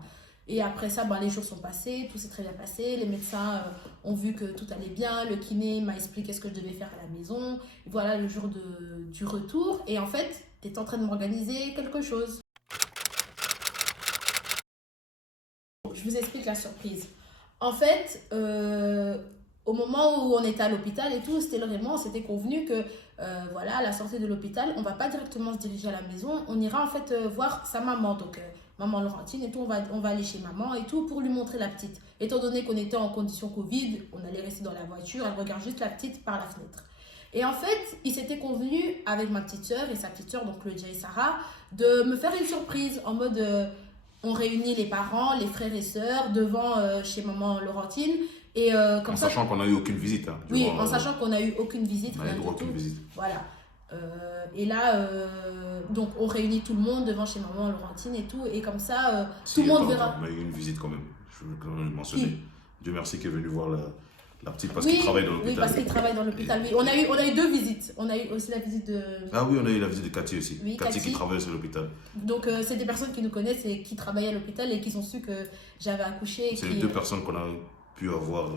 Et après ça, les jours sont passés. Tout s'est très bien passé. Les médecins ont vu que tout allait bien. Le kiné m'a expliqué ce que je devais faire à la maison. Et voilà le jour du retour. Et en fait, tu es en train de m'organiser quelque chose. Je vous explique la surprise. En fait... au moment où on était à l'hôpital et tout, Taylor et moi, on s'était convenu que, voilà, à la sortie de l'hôpital, on va pas directement se diriger à la maison, on ira en fait voir sa maman, donc maman Laurentine et tout, on va aller chez maman et tout pour lui montrer la petite. Étant donné qu'on était en condition Covid, on allait rester dans la voiture, elle regarde juste la petite par la fenêtre. Et en fait, il s'était convenu avec ma petite sœur et sa petite sœur, donc Claudia et Sarah, de me faire une surprise en mode on réunit les parents, les frères et sœurs devant chez maman Laurentine. Et comme en ça, sachant qu'on n'a eu aucune visite. Hein, oui, en sachant qu'on n'a eu aucune visite. On n'a eu droit à aucune visite. Voilà. Et là, donc on réunit tout le monde devant chez maman Laurentine et tout. Et comme ça, Si, tout le monde attends, verra. on a eu une visite quand même. Je veux quand même le mentionner. Qui? Dieu merci qu'il est venu voir la petite parce Oui, qu'il travaille dans l'hôpital. oui, parce qu'il travaille dans l'hôpital. Oui. On a eu deux visites. On a eu aussi la visite de... Ah oui, on a eu la visite de Cathy aussi. Oui, Cathy Cathy. qui travaille sur l'hôpital. Donc c'est des personnes qui nous connaissent et qui travaillent à l'hôpital et qui ont su que j'avais accouché. Et C'est qui, les deux personnes qu'on a pu avoir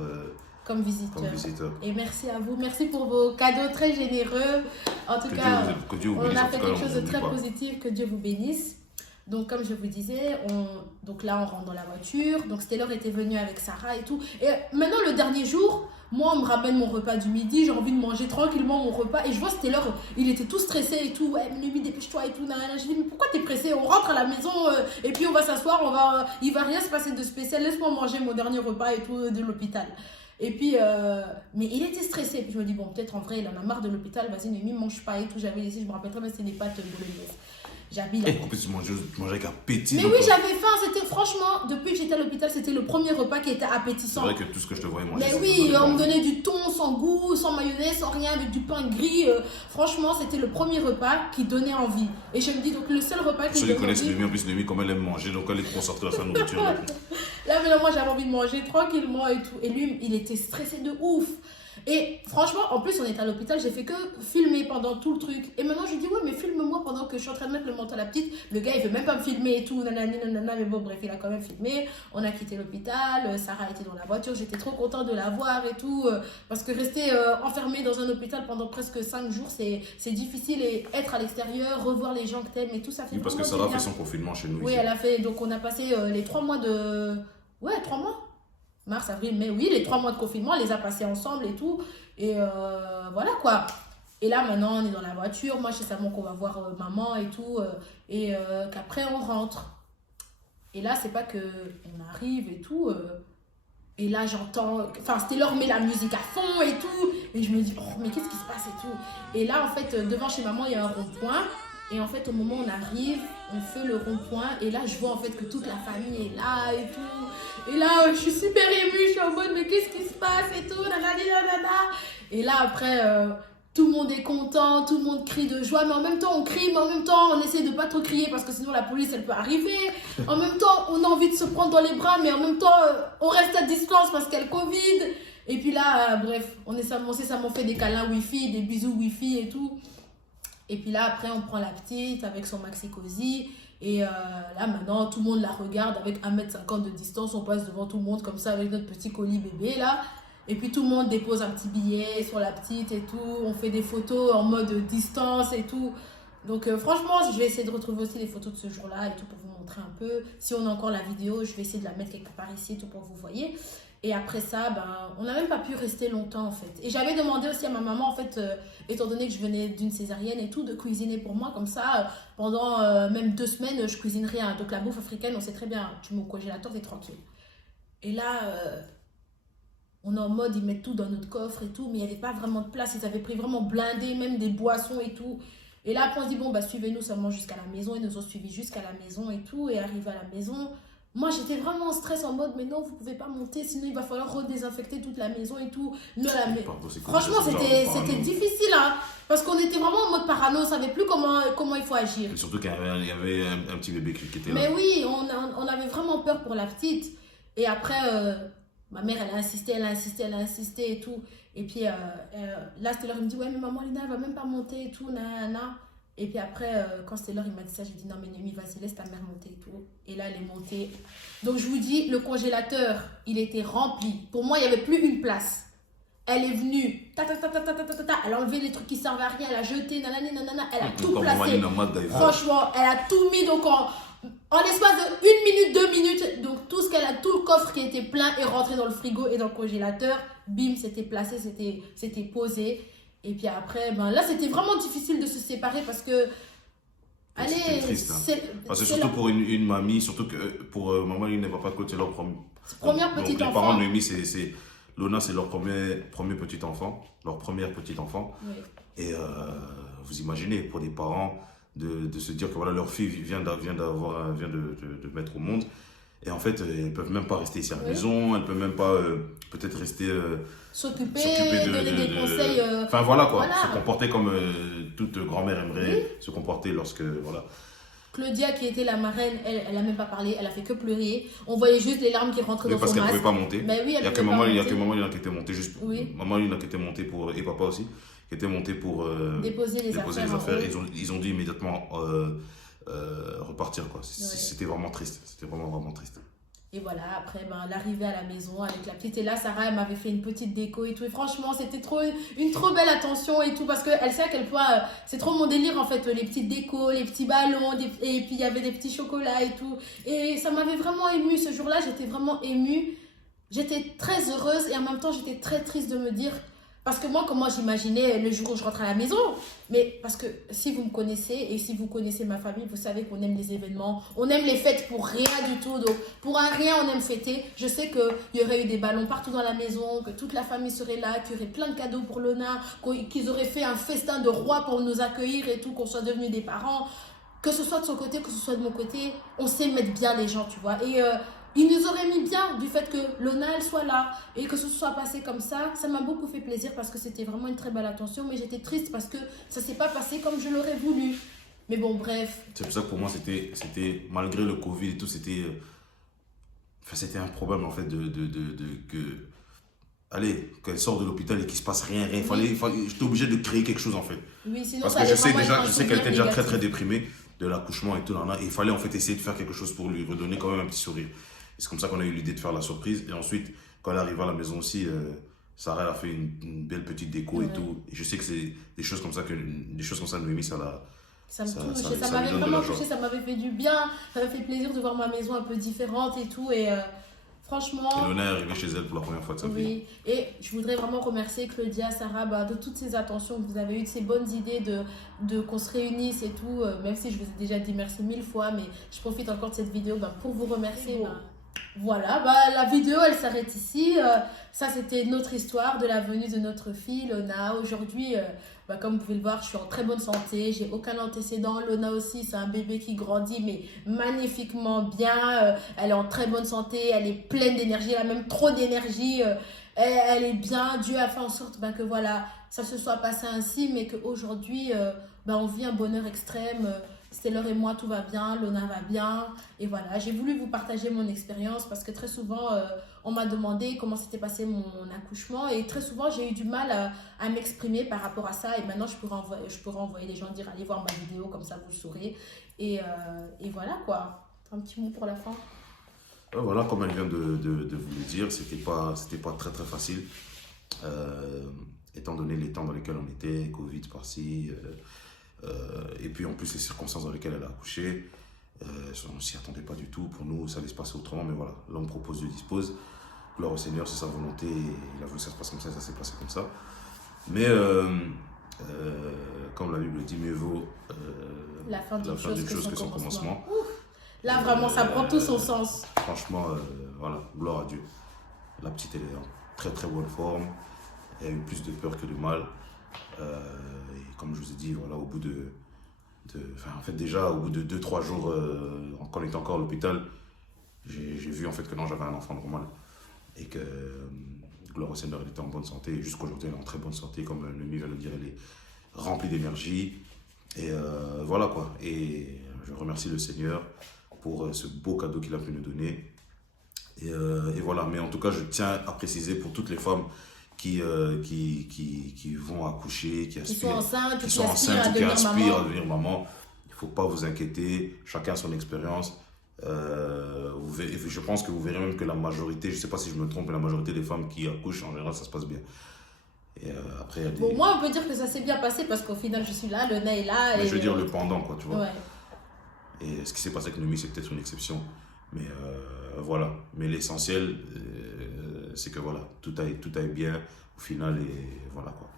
comme visiteur. comme visiteurs. Et merci à vous. Merci pour vos cadeaux très généreux. En tout cas, Que Dieu vous on bénisse. a En fait tout cas, quelque on chose de vous très oublie pas. positif. Que Dieu vous bénisse. Donc, comme je vous disais, donc là, on rentre dans la voiture. Donc, Taylor était venue avec Sarah et tout. Et maintenant, le dernier jour, moi, on me ramène mon repas du midi. J'ai envie de manger tranquillement mon repas. Et je vois Taylor, il était tout stressé et tout. Ouais, Mimi, dépêche-toi et tout. Je dis, mais pourquoi t'es pressé? On rentre à la maison et puis on va s'asseoir. Il va rien se passer de spécial. Laisse-moi manger mon dernier repas et tout de l'hôpital. Et puis, mais il était stressé. Puis je me dis, bon, peut-être en vrai, il en a marre de l'hôpital. Vas-y, Mimi, mange pas et tout. J'avais laissé, je me rappelle très bien, c'était des pâtes bolognaises. J'habille. Et en plus, tu mangeais avec appétit. Mais donc, oui, j'avais faim. C'était franchement, depuis que j'étais à l'hôpital, c'était le premier repas qui était C'est appétissant. vrai que tout ce que je te voyais manger. Mais ça oui, donnait on me pas donnait du thon sans goût, sans mayonnaise, sans rien, avec du pain gris. Franchement, c'était le premier repas qui donnait envie. Et je me dis, donc le seul repas qui Ceux me qui donnait connaissent envie. Noémie, en plus Noémie, comme elle aime manger, donc elle est concentrée à sa nourriture. Là. Là, mais là, moi, j'avais envie de manger tranquillement et tout. Et lui, il était stressé de ouf. Et franchement, en plus, on était à l'hôpital, j'ai fait que filmer pendant tout le truc. Et maintenant, je lui dis, ouais, mais filme-moi pendant que je suis en train de mettre le manteau à la petite. Le gars, il veut même pas me filmer et tout, nanani, nanana. Mais bon, bref, il a quand même filmé. On a quitté l'hôpital. Sarah était dans la voiture. J'étais trop contente de la voir et tout. Parce que rester enfermé dans un hôpital pendant presque 5 jours, c'est difficile. Et être à l'extérieur, revoir les gens que t'aimes et tout, ça fait Oui, parce que vraiment Sarah du fait bien. son confinement chez nous. Oui, ici. elle a fait. Donc, on a passé les 3 mois de. Ouais, 3 mois. Mars, avril, mai, oui, les 3 mois de confinement, on les a passés ensemble et tout. Et voilà quoi. Et là, maintenant, on est dans la voiture. Moi, je sais seulement qu'on va voir maman et tout. Et qu'après, on rentre. Et là, c'est pas que on arrive et tout. Et là, j'entends. Enfin, Taylor met la musique à fond et tout. Et je me dis, oh, mais qu'est-ce qui se passe et tout. Et là, en fait, devant chez maman, il y a un rond-point. Et en fait, au moment où on arrive, on fait le rond-point. Et là, je vois en fait que toute la famille est là et tout. Et là, je suis super émue. Je suis en mode, mais qu'est-ce qui se passe et tout. Nanani, nanana. Et là, après, tout le monde est content. Tout le monde crie de joie. Mais en même temps, on crie. Mais en même temps, on essaie de pas trop crier parce que sinon, la police, elle peut arriver. En même temps, on a envie de se prendre dans les bras. Mais en même temps, on reste à distance parce qu'il y a le Covid. Et puis là, bref, on s'est fait des câlins Wi-Fi, des bisous Wi-Fi et tout. Et puis là, après, on prend la petite avec son maxi cosy. Et là, maintenant, tout le monde la regarde avec 1,50 m de distance. On passe devant tout le monde comme ça avec notre petit colis bébé, là. Et puis, tout le monde dépose un petit billet sur la petite et tout. On fait des photos en mode distance et tout. Donc, franchement, je vais essayer de retrouver aussi les photos de ce jour-là et tout pour vous montrer un peu. Si on a encore la vidéo, je vais essayer de la mettre quelque part ici et tout pour que vous voyez. Et après ça, on n'a même pas pu rester longtemps en fait. Et j'avais demandé aussi à ma maman en fait, étant donné que je venais d'une césarienne et tout, de cuisiner pour moi. Comme ça, pendant même 2 semaines, je cuisine rien. Donc la bouffe africaine, on sait très bien, tu mets au congélateur, t'es tranquille. Et là, on est en mode, ils mettent tout dans notre coffre et tout, mais il n'y avait pas vraiment de place. Ils avaient pris vraiment blindé, même des boissons et tout. Et là, après, on se dit, bon, suivez-nous seulement jusqu'à la maison. Ils nous ont suivis jusqu'à la maison et tout. Et arrivé à la maison, moi, j'étais vraiment en stress en mode, mais non, vous pouvez pas monter, sinon il va falloir redésinfecter toute la maison et tout. Pardon, c'est cool, Franchement, c'est ce genre de c'était parano. difficile, hein, parce qu'on était vraiment en mode parano, on savait plus comment il faut agir. Et surtout qu'il y avait un petit bébé qui était là. Mais oui, on avait vraiment peur pour la petite. Et après, ma mère, elle a insisté et tout. Et puis là, Taylor, il me dit, ouais, mais maman, Lina, elle va même pas monter et tout, nanana. Et puis après, quand Taylor, il m'a dit ça, j'ai dit, non, mais Noémie, vas-y, laisse ta mère monter et tout. Et là, elle est montée. Donc, je vous dis, le congélateur, il était rempli. Pour moi, il n'y avait plus une place. Elle est venue, elle a enlevé les trucs qui servaient à rien, elle a jeté, nanana, elle a tout placé. Franchement, elle a tout mis. Donc, En l'espace de 1 minute, 2 minutes, donc tout le coffre qui était plein est rentré dans le frigo et dans le congélateur. Bim, c'était placé, c'était posé. Et puis après, là, c'était vraiment difficile de se séparer parce que... Allez, c'est triste. C'est surtout pour une mamie, surtout que pour maman, il ne va pas côté leur première petite enfant. Les parents de Noémie, Lona, c'est leur premier petit enfant, leur première petite enfant. Oui. Et vous imaginez, pour des parents, de se dire que voilà, leur fille vient de mettre au monde. Et en fait, elles ne peuvent même pas rester ici à la maison, elles ne peuvent même pas peut-être rester... s'occuper, donner des conseils. Enfin voilà quoi, se comporter comme toute grand-mère aimerait se comporter lorsque... Voilà. Claudia, qui était la marraine, elle n'a même pas parlé, elle a fait que pleurer. On voyait juste les larmes qui rentraient dans son masque. Parce qu'elle ne pouvait pas monter. Mais oui, il y a que maman Lina qui était montée juste. Oui. Maman Lina qui était montée pour... Et papa aussi, qui était monté pour déposer les affaires. Ils ont dû immédiatement repartir quoi. C'était vraiment triste. C'était vraiment triste. Et voilà, après, l'arrivée à la maison avec la petite. Et là, Sarah, elle m'avait fait une petite déco et tout. Et franchement, c'était une trop belle attention et tout. Parce qu'elle sait à quel point c'est trop mon délire, en fait. Les petites décos, les petits ballons. Et puis, il y avait des petits chocolats et tout. Et ça m'avait vraiment émue. Ce jour-là, j'étais vraiment émue. J'étais très heureuse et en même temps, j'étais très triste de me dire... Parce que moi, comment j'imaginais le jour où je rentre à la maison. Mais parce que si vous me connaissez et si vous connaissez ma famille, vous savez qu'on aime les événements. On aime les fêtes pour rien du tout. Donc, pour un rien, on aime fêter. Je sais qu'il y aurait eu des ballons partout dans la maison, que toute la famille serait là, qu'il y aurait plein de cadeaux pour Lona, qu'ils auraient fait un festin de roi pour nous accueillir et tout, qu'on soit devenus des parents. Que ce soit de son côté, que ce soit de mon côté, on sait mettre bien les gens, tu vois. Et... il nous aurait mis bien du fait que Lona, elle soit là et que ce soit passé comme ça. Ça m'a beaucoup fait plaisir parce que c'était vraiment une très belle attention. Mais j'étais triste parce que ça ne s'est pas passé comme je l'aurais voulu. Mais bon, bref. C'est pour ça que pour moi, c'était malgré le Covid et tout, c'était un problème en fait qu'elle sort de l'hôpital et qu'il ne se passe rien. J'étais obligé de créer quelque chose en fait. Oui, sinon parce ça que je sais qu'elle était déjà négatif. très déprimée de l'accouchement et tout. Et il fallait en fait essayer de faire quelque chose pour lui redonner quand même un petit sourire. Et c'est comme ça qu'on a eu l'idée de faire la surprise. Et ensuite, quand elle arrive à la maison aussi, Sarah elle a fait une belle petite déco et tout. Et je sais que c'est des choses comme ça, Noémie, ça l'a... Ça me touche, ça m'avait vraiment touché, ça m'avait fait du bien, ça m'avait fait plaisir de voir ma maison un peu différente et tout. Et franchement... Et Lona est arrivée chez elle pour la première fois de sa vie. Oui, et je voudrais vraiment remercier Claudia, Sarah, de toutes ces attentions que vous avez eues, de ces bonnes idées de qu'on se réunisse et tout. Même si je vous ai déjà dit merci 1000 fois, mais je profite encore de cette vidéo pour vous remercier. Voilà, la vidéo elle s'arrête ici. Ça c'était notre histoire de la venue de notre fille Lona. Aujourd'hui, comme vous pouvez le voir, je suis en très bonne santé, j'ai aucun antécédent. Lona aussi, c'est un bébé qui grandit mais magnifiquement bien. Elle est en très bonne santé, elle est pleine d'énergie, elle a même trop d'énergie. Elle est bien, Dieu a fait en sorte que voilà, ça se soit passé ainsi, mais qu'aujourd'hui, on vit un bonheur extrême. Stella et moi, tout va bien, Lona va bien. Et voilà, j'ai voulu vous partager mon expérience parce que très souvent, on m'a demandé comment s'était passé mon accouchement. Et très souvent, j'ai eu du mal à m'exprimer par rapport à ça. Et maintenant, je pourrais envoyer les gens dire allez voir ma vidéo, comme ça vous le saurez. Et voilà quoi. Un petit mot pour la fin. Voilà, comme elle vient de vous le dire, c'était pas très très facile. Étant donné les temps dans lesquels on était, Covid par-ci. Et puis en plus les circonstances dans lesquelles elle a accouché, on ne s'y attendait pas du tout. Pour nous, ça allait se passer autrement, mais voilà, l'homme propose, Dieu dispose. Gloire au Seigneur, c'est sa volonté, il a voulu que ça se passe comme ça s'est passé comme ça. Mais comme la Bible dit, mieux vaut la fin d'une chose que son commencement. Là, vraiment, ça prend tout son sens. Franchement, voilà, gloire à Dieu. La petite, elle est en très très bonne forme. Elle a eu plus de peur que de mal. Et comme je vous ai dit, voilà, au bout déjà, au bout de 2-3 jours, quand on était encore à l'hôpital, j'ai vu en fait que non, j'avais un enfant normal. Et que, gloire au Seigneur, elle était en bonne santé. Et jusqu'aujourd'hui, elle est en très bonne santé. Comme Noémie vient de le dire, elle est remplie d'énergie. Et voilà quoi. Et je remercie le Seigneur pour ce beau cadeau qu'il a pu nous donner. Et voilà. Mais en tout cas, je tiens à préciser pour toutes les femmes qui vont accoucher, qui sont enceintes, qui aspirent à devenir maman. Il ne faut pas vous inquiéter, chacun a son expérience. Je pense que vous verrez même que la majorité, je ne sais pas si je me trompe, mais la majorité des femmes qui accouchent, en général, ça se passe bien. Et après, il y a des... Bon, moi, on peut dire que ça s'est bien passé parce qu'au final, je suis là, Lona est là. Mais je veux dire le pendant, quoi, tu vois. Ouais. Et ce qui s'est passé avec Noémie, c'est peut-être une exception. Mais voilà. Mais l'essentiel, c'est que voilà, tout aille bien au final et voilà quoi.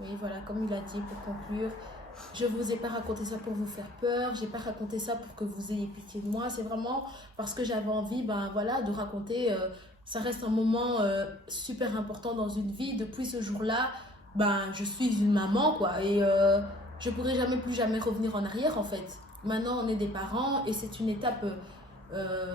Oui, voilà, comme il a dit, pour conclure, je vous ai pas raconté ça pour vous faire peur, j'ai pas raconté ça pour que vous ayez pitié de moi, c'est vraiment parce que j'avais envie, ben voilà, de raconter, ça reste un moment super important dans une vie. Depuis ce jour-là, ben je suis une maman, quoi, et je pourrai jamais plus jamais revenir en arrière, en fait. Maintenant, on est des parents et c'est une étape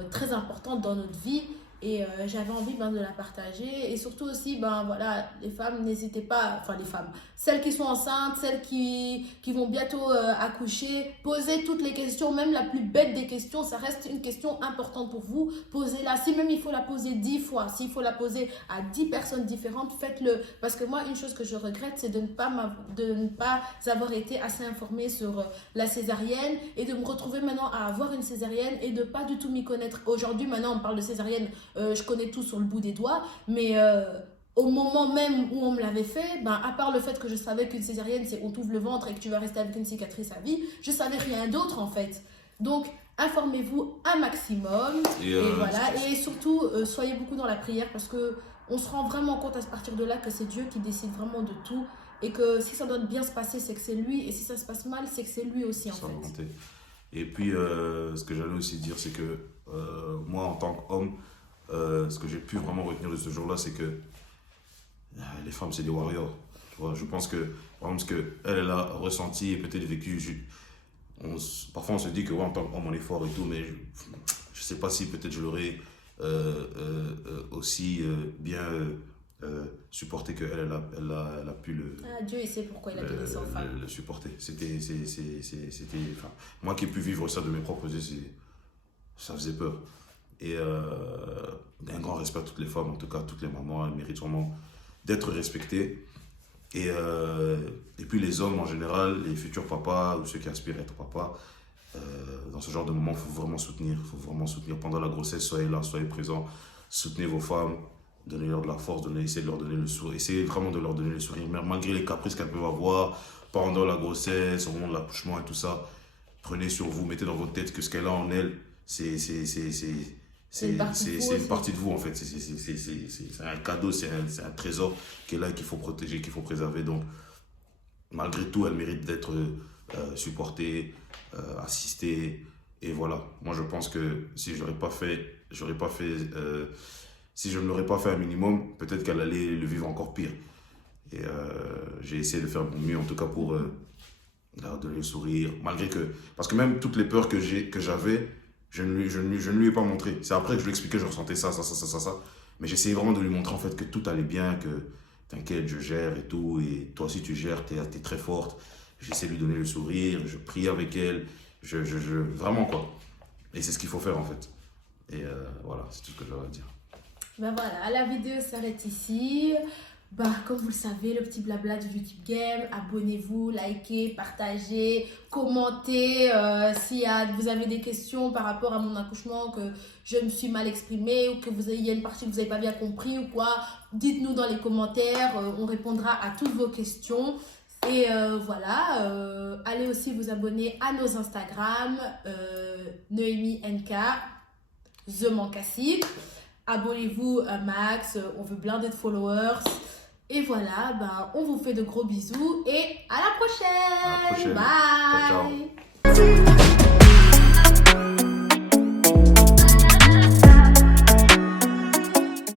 très importante dans notre vie. Et j'avais envie ben, de la partager. Et surtout aussi, ben voilà, les femmes, n'hésitez pas, enfin les femmes, celles qui sont enceintes, celles qui vont bientôt accoucher, posez toutes les questions, même la plus bête des questions, ça reste une question importante pour vous. Posez-la, si même il faut la poser 10 fois, s'il faut la poser à 10 personnes différentes, faites-le. Parce que moi, une chose que je regrette, c'est de ne pas avoir été assez informée sur la césarienne et de me retrouver maintenant à avoir une césarienne et de pas du tout m'y connaître. Aujourd'hui, maintenant, on parle de césarienne. Je connais tout sur le bout des doigts, mais au moment même où on me l'avait fait, ben, à part le fait que je savais qu'une césarienne, c'est on t'ouvre le ventre et que tu vas rester avec une cicatrice à vie, je savais rien d'autre en fait. Donc, informez-vous un maximum et voilà. Et surtout, soyez beaucoup dans la prière parce que on se rend vraiment compte à partir de là que c'est Dieu qui décide vraiment de tout et que si ça doit bien se passer, c'est que c'est lui et si ça se passe mal, c'est que c'est lui aussi en fait. Et puis, ce que j'allais aussi dire, c'est que moi, en tant qu'homme, ce que j'ai pu vraiment retenir de ce jour-là, c'est que les femmes, c'est des warriors. Tu vois, je pense que, par exemple, ce qu'elle a ressenti et peut-être vécu, parfois on se dit que ouais, en tant qu'homme, on est fort et tout, mais je ne sais pas si peut-être je l'aurais aussi bien supporté qu'elle elle a pu Dieu, il sait pourquoi il a donné ça aux femmes. le supporter. Enfin, moi qui ai pu vivre ça de mes propres yeux, ça faisait peur. Et un grand respect à toutes les femmes, en tout cas toutes les mamans, elles méritent vraiment d'être respectées. Et puis les hommes en général, les futurs papas ou ceux qui aspirent à être papa, dans ce genre de moment, il faut vraiment soutenir. Il faut vraiment soutenir pendant la grossesse, soyez là, soyez présents, soutenez vos femmes, donnez-leur de la force, essayez de leur donner le sourire, essayez vraiment de leur donner le sourire, malgré les caprices qu'elles peuvent avoir pendant la grossesse, au moment de l'accouchement et tout ça. Prenez sur vous, mettez dans votre tête que ce qu'elle a en elle, c'est une partie de vous en fait. C'est un cadeau, c'est un trésor qui est là et qu'il faut protéger, qu'il faut préserver. Donc, malgré tout, elle mérite d'être supportée, assistée. Et voilà. Moi, je pense que si je si je ne l'aurais pas fait un minimum, peut-être qu'elle allait le vivre encore pire. Et j'ai essayé de faire mon mieux, en tout cas pour leur donner le sourire. Malgré que, parce que même toutes les peurs que j'avais, je ne lui ai pas montré. C'est après que je lui ai expliqué, je ressentais ça. Mais j'essayais vraiment de lui montrer en fait que tout allait bien, que t'inquiète, je gère et tout. Et toi aussi tu gères, t'es très forte. J'essaie de lui donner le sourire, je prie avec elle. Vraiment quoi. Et c'est ce qu'il faut faire en fait. Et voilà, c'est tout ce que j'avais à dire. Ben voilà, la vidéo s'arrête ici. Bah, comme vous le savez, le petit blabla du YouTube Game, abonnez-vous, likez, partagez, commentez. Si vous avez des questions par rapport à mon accouchement, que je me suis mal exprimée ou que il y a une partie que vous n'avez pas bien compris ou quoi, dites-nous dans les commentaires, on répondra à toutes vos questions. Et voilà, allez aussi vous abonner à nos Instagram, Noémie NK, The Mancassib. Abonnez-vous à Max, on veut blinder de followers. Et voilà, on vous fait de gros bisous et à la prochaine. À la prochaine. Bye. Ciao, ciao.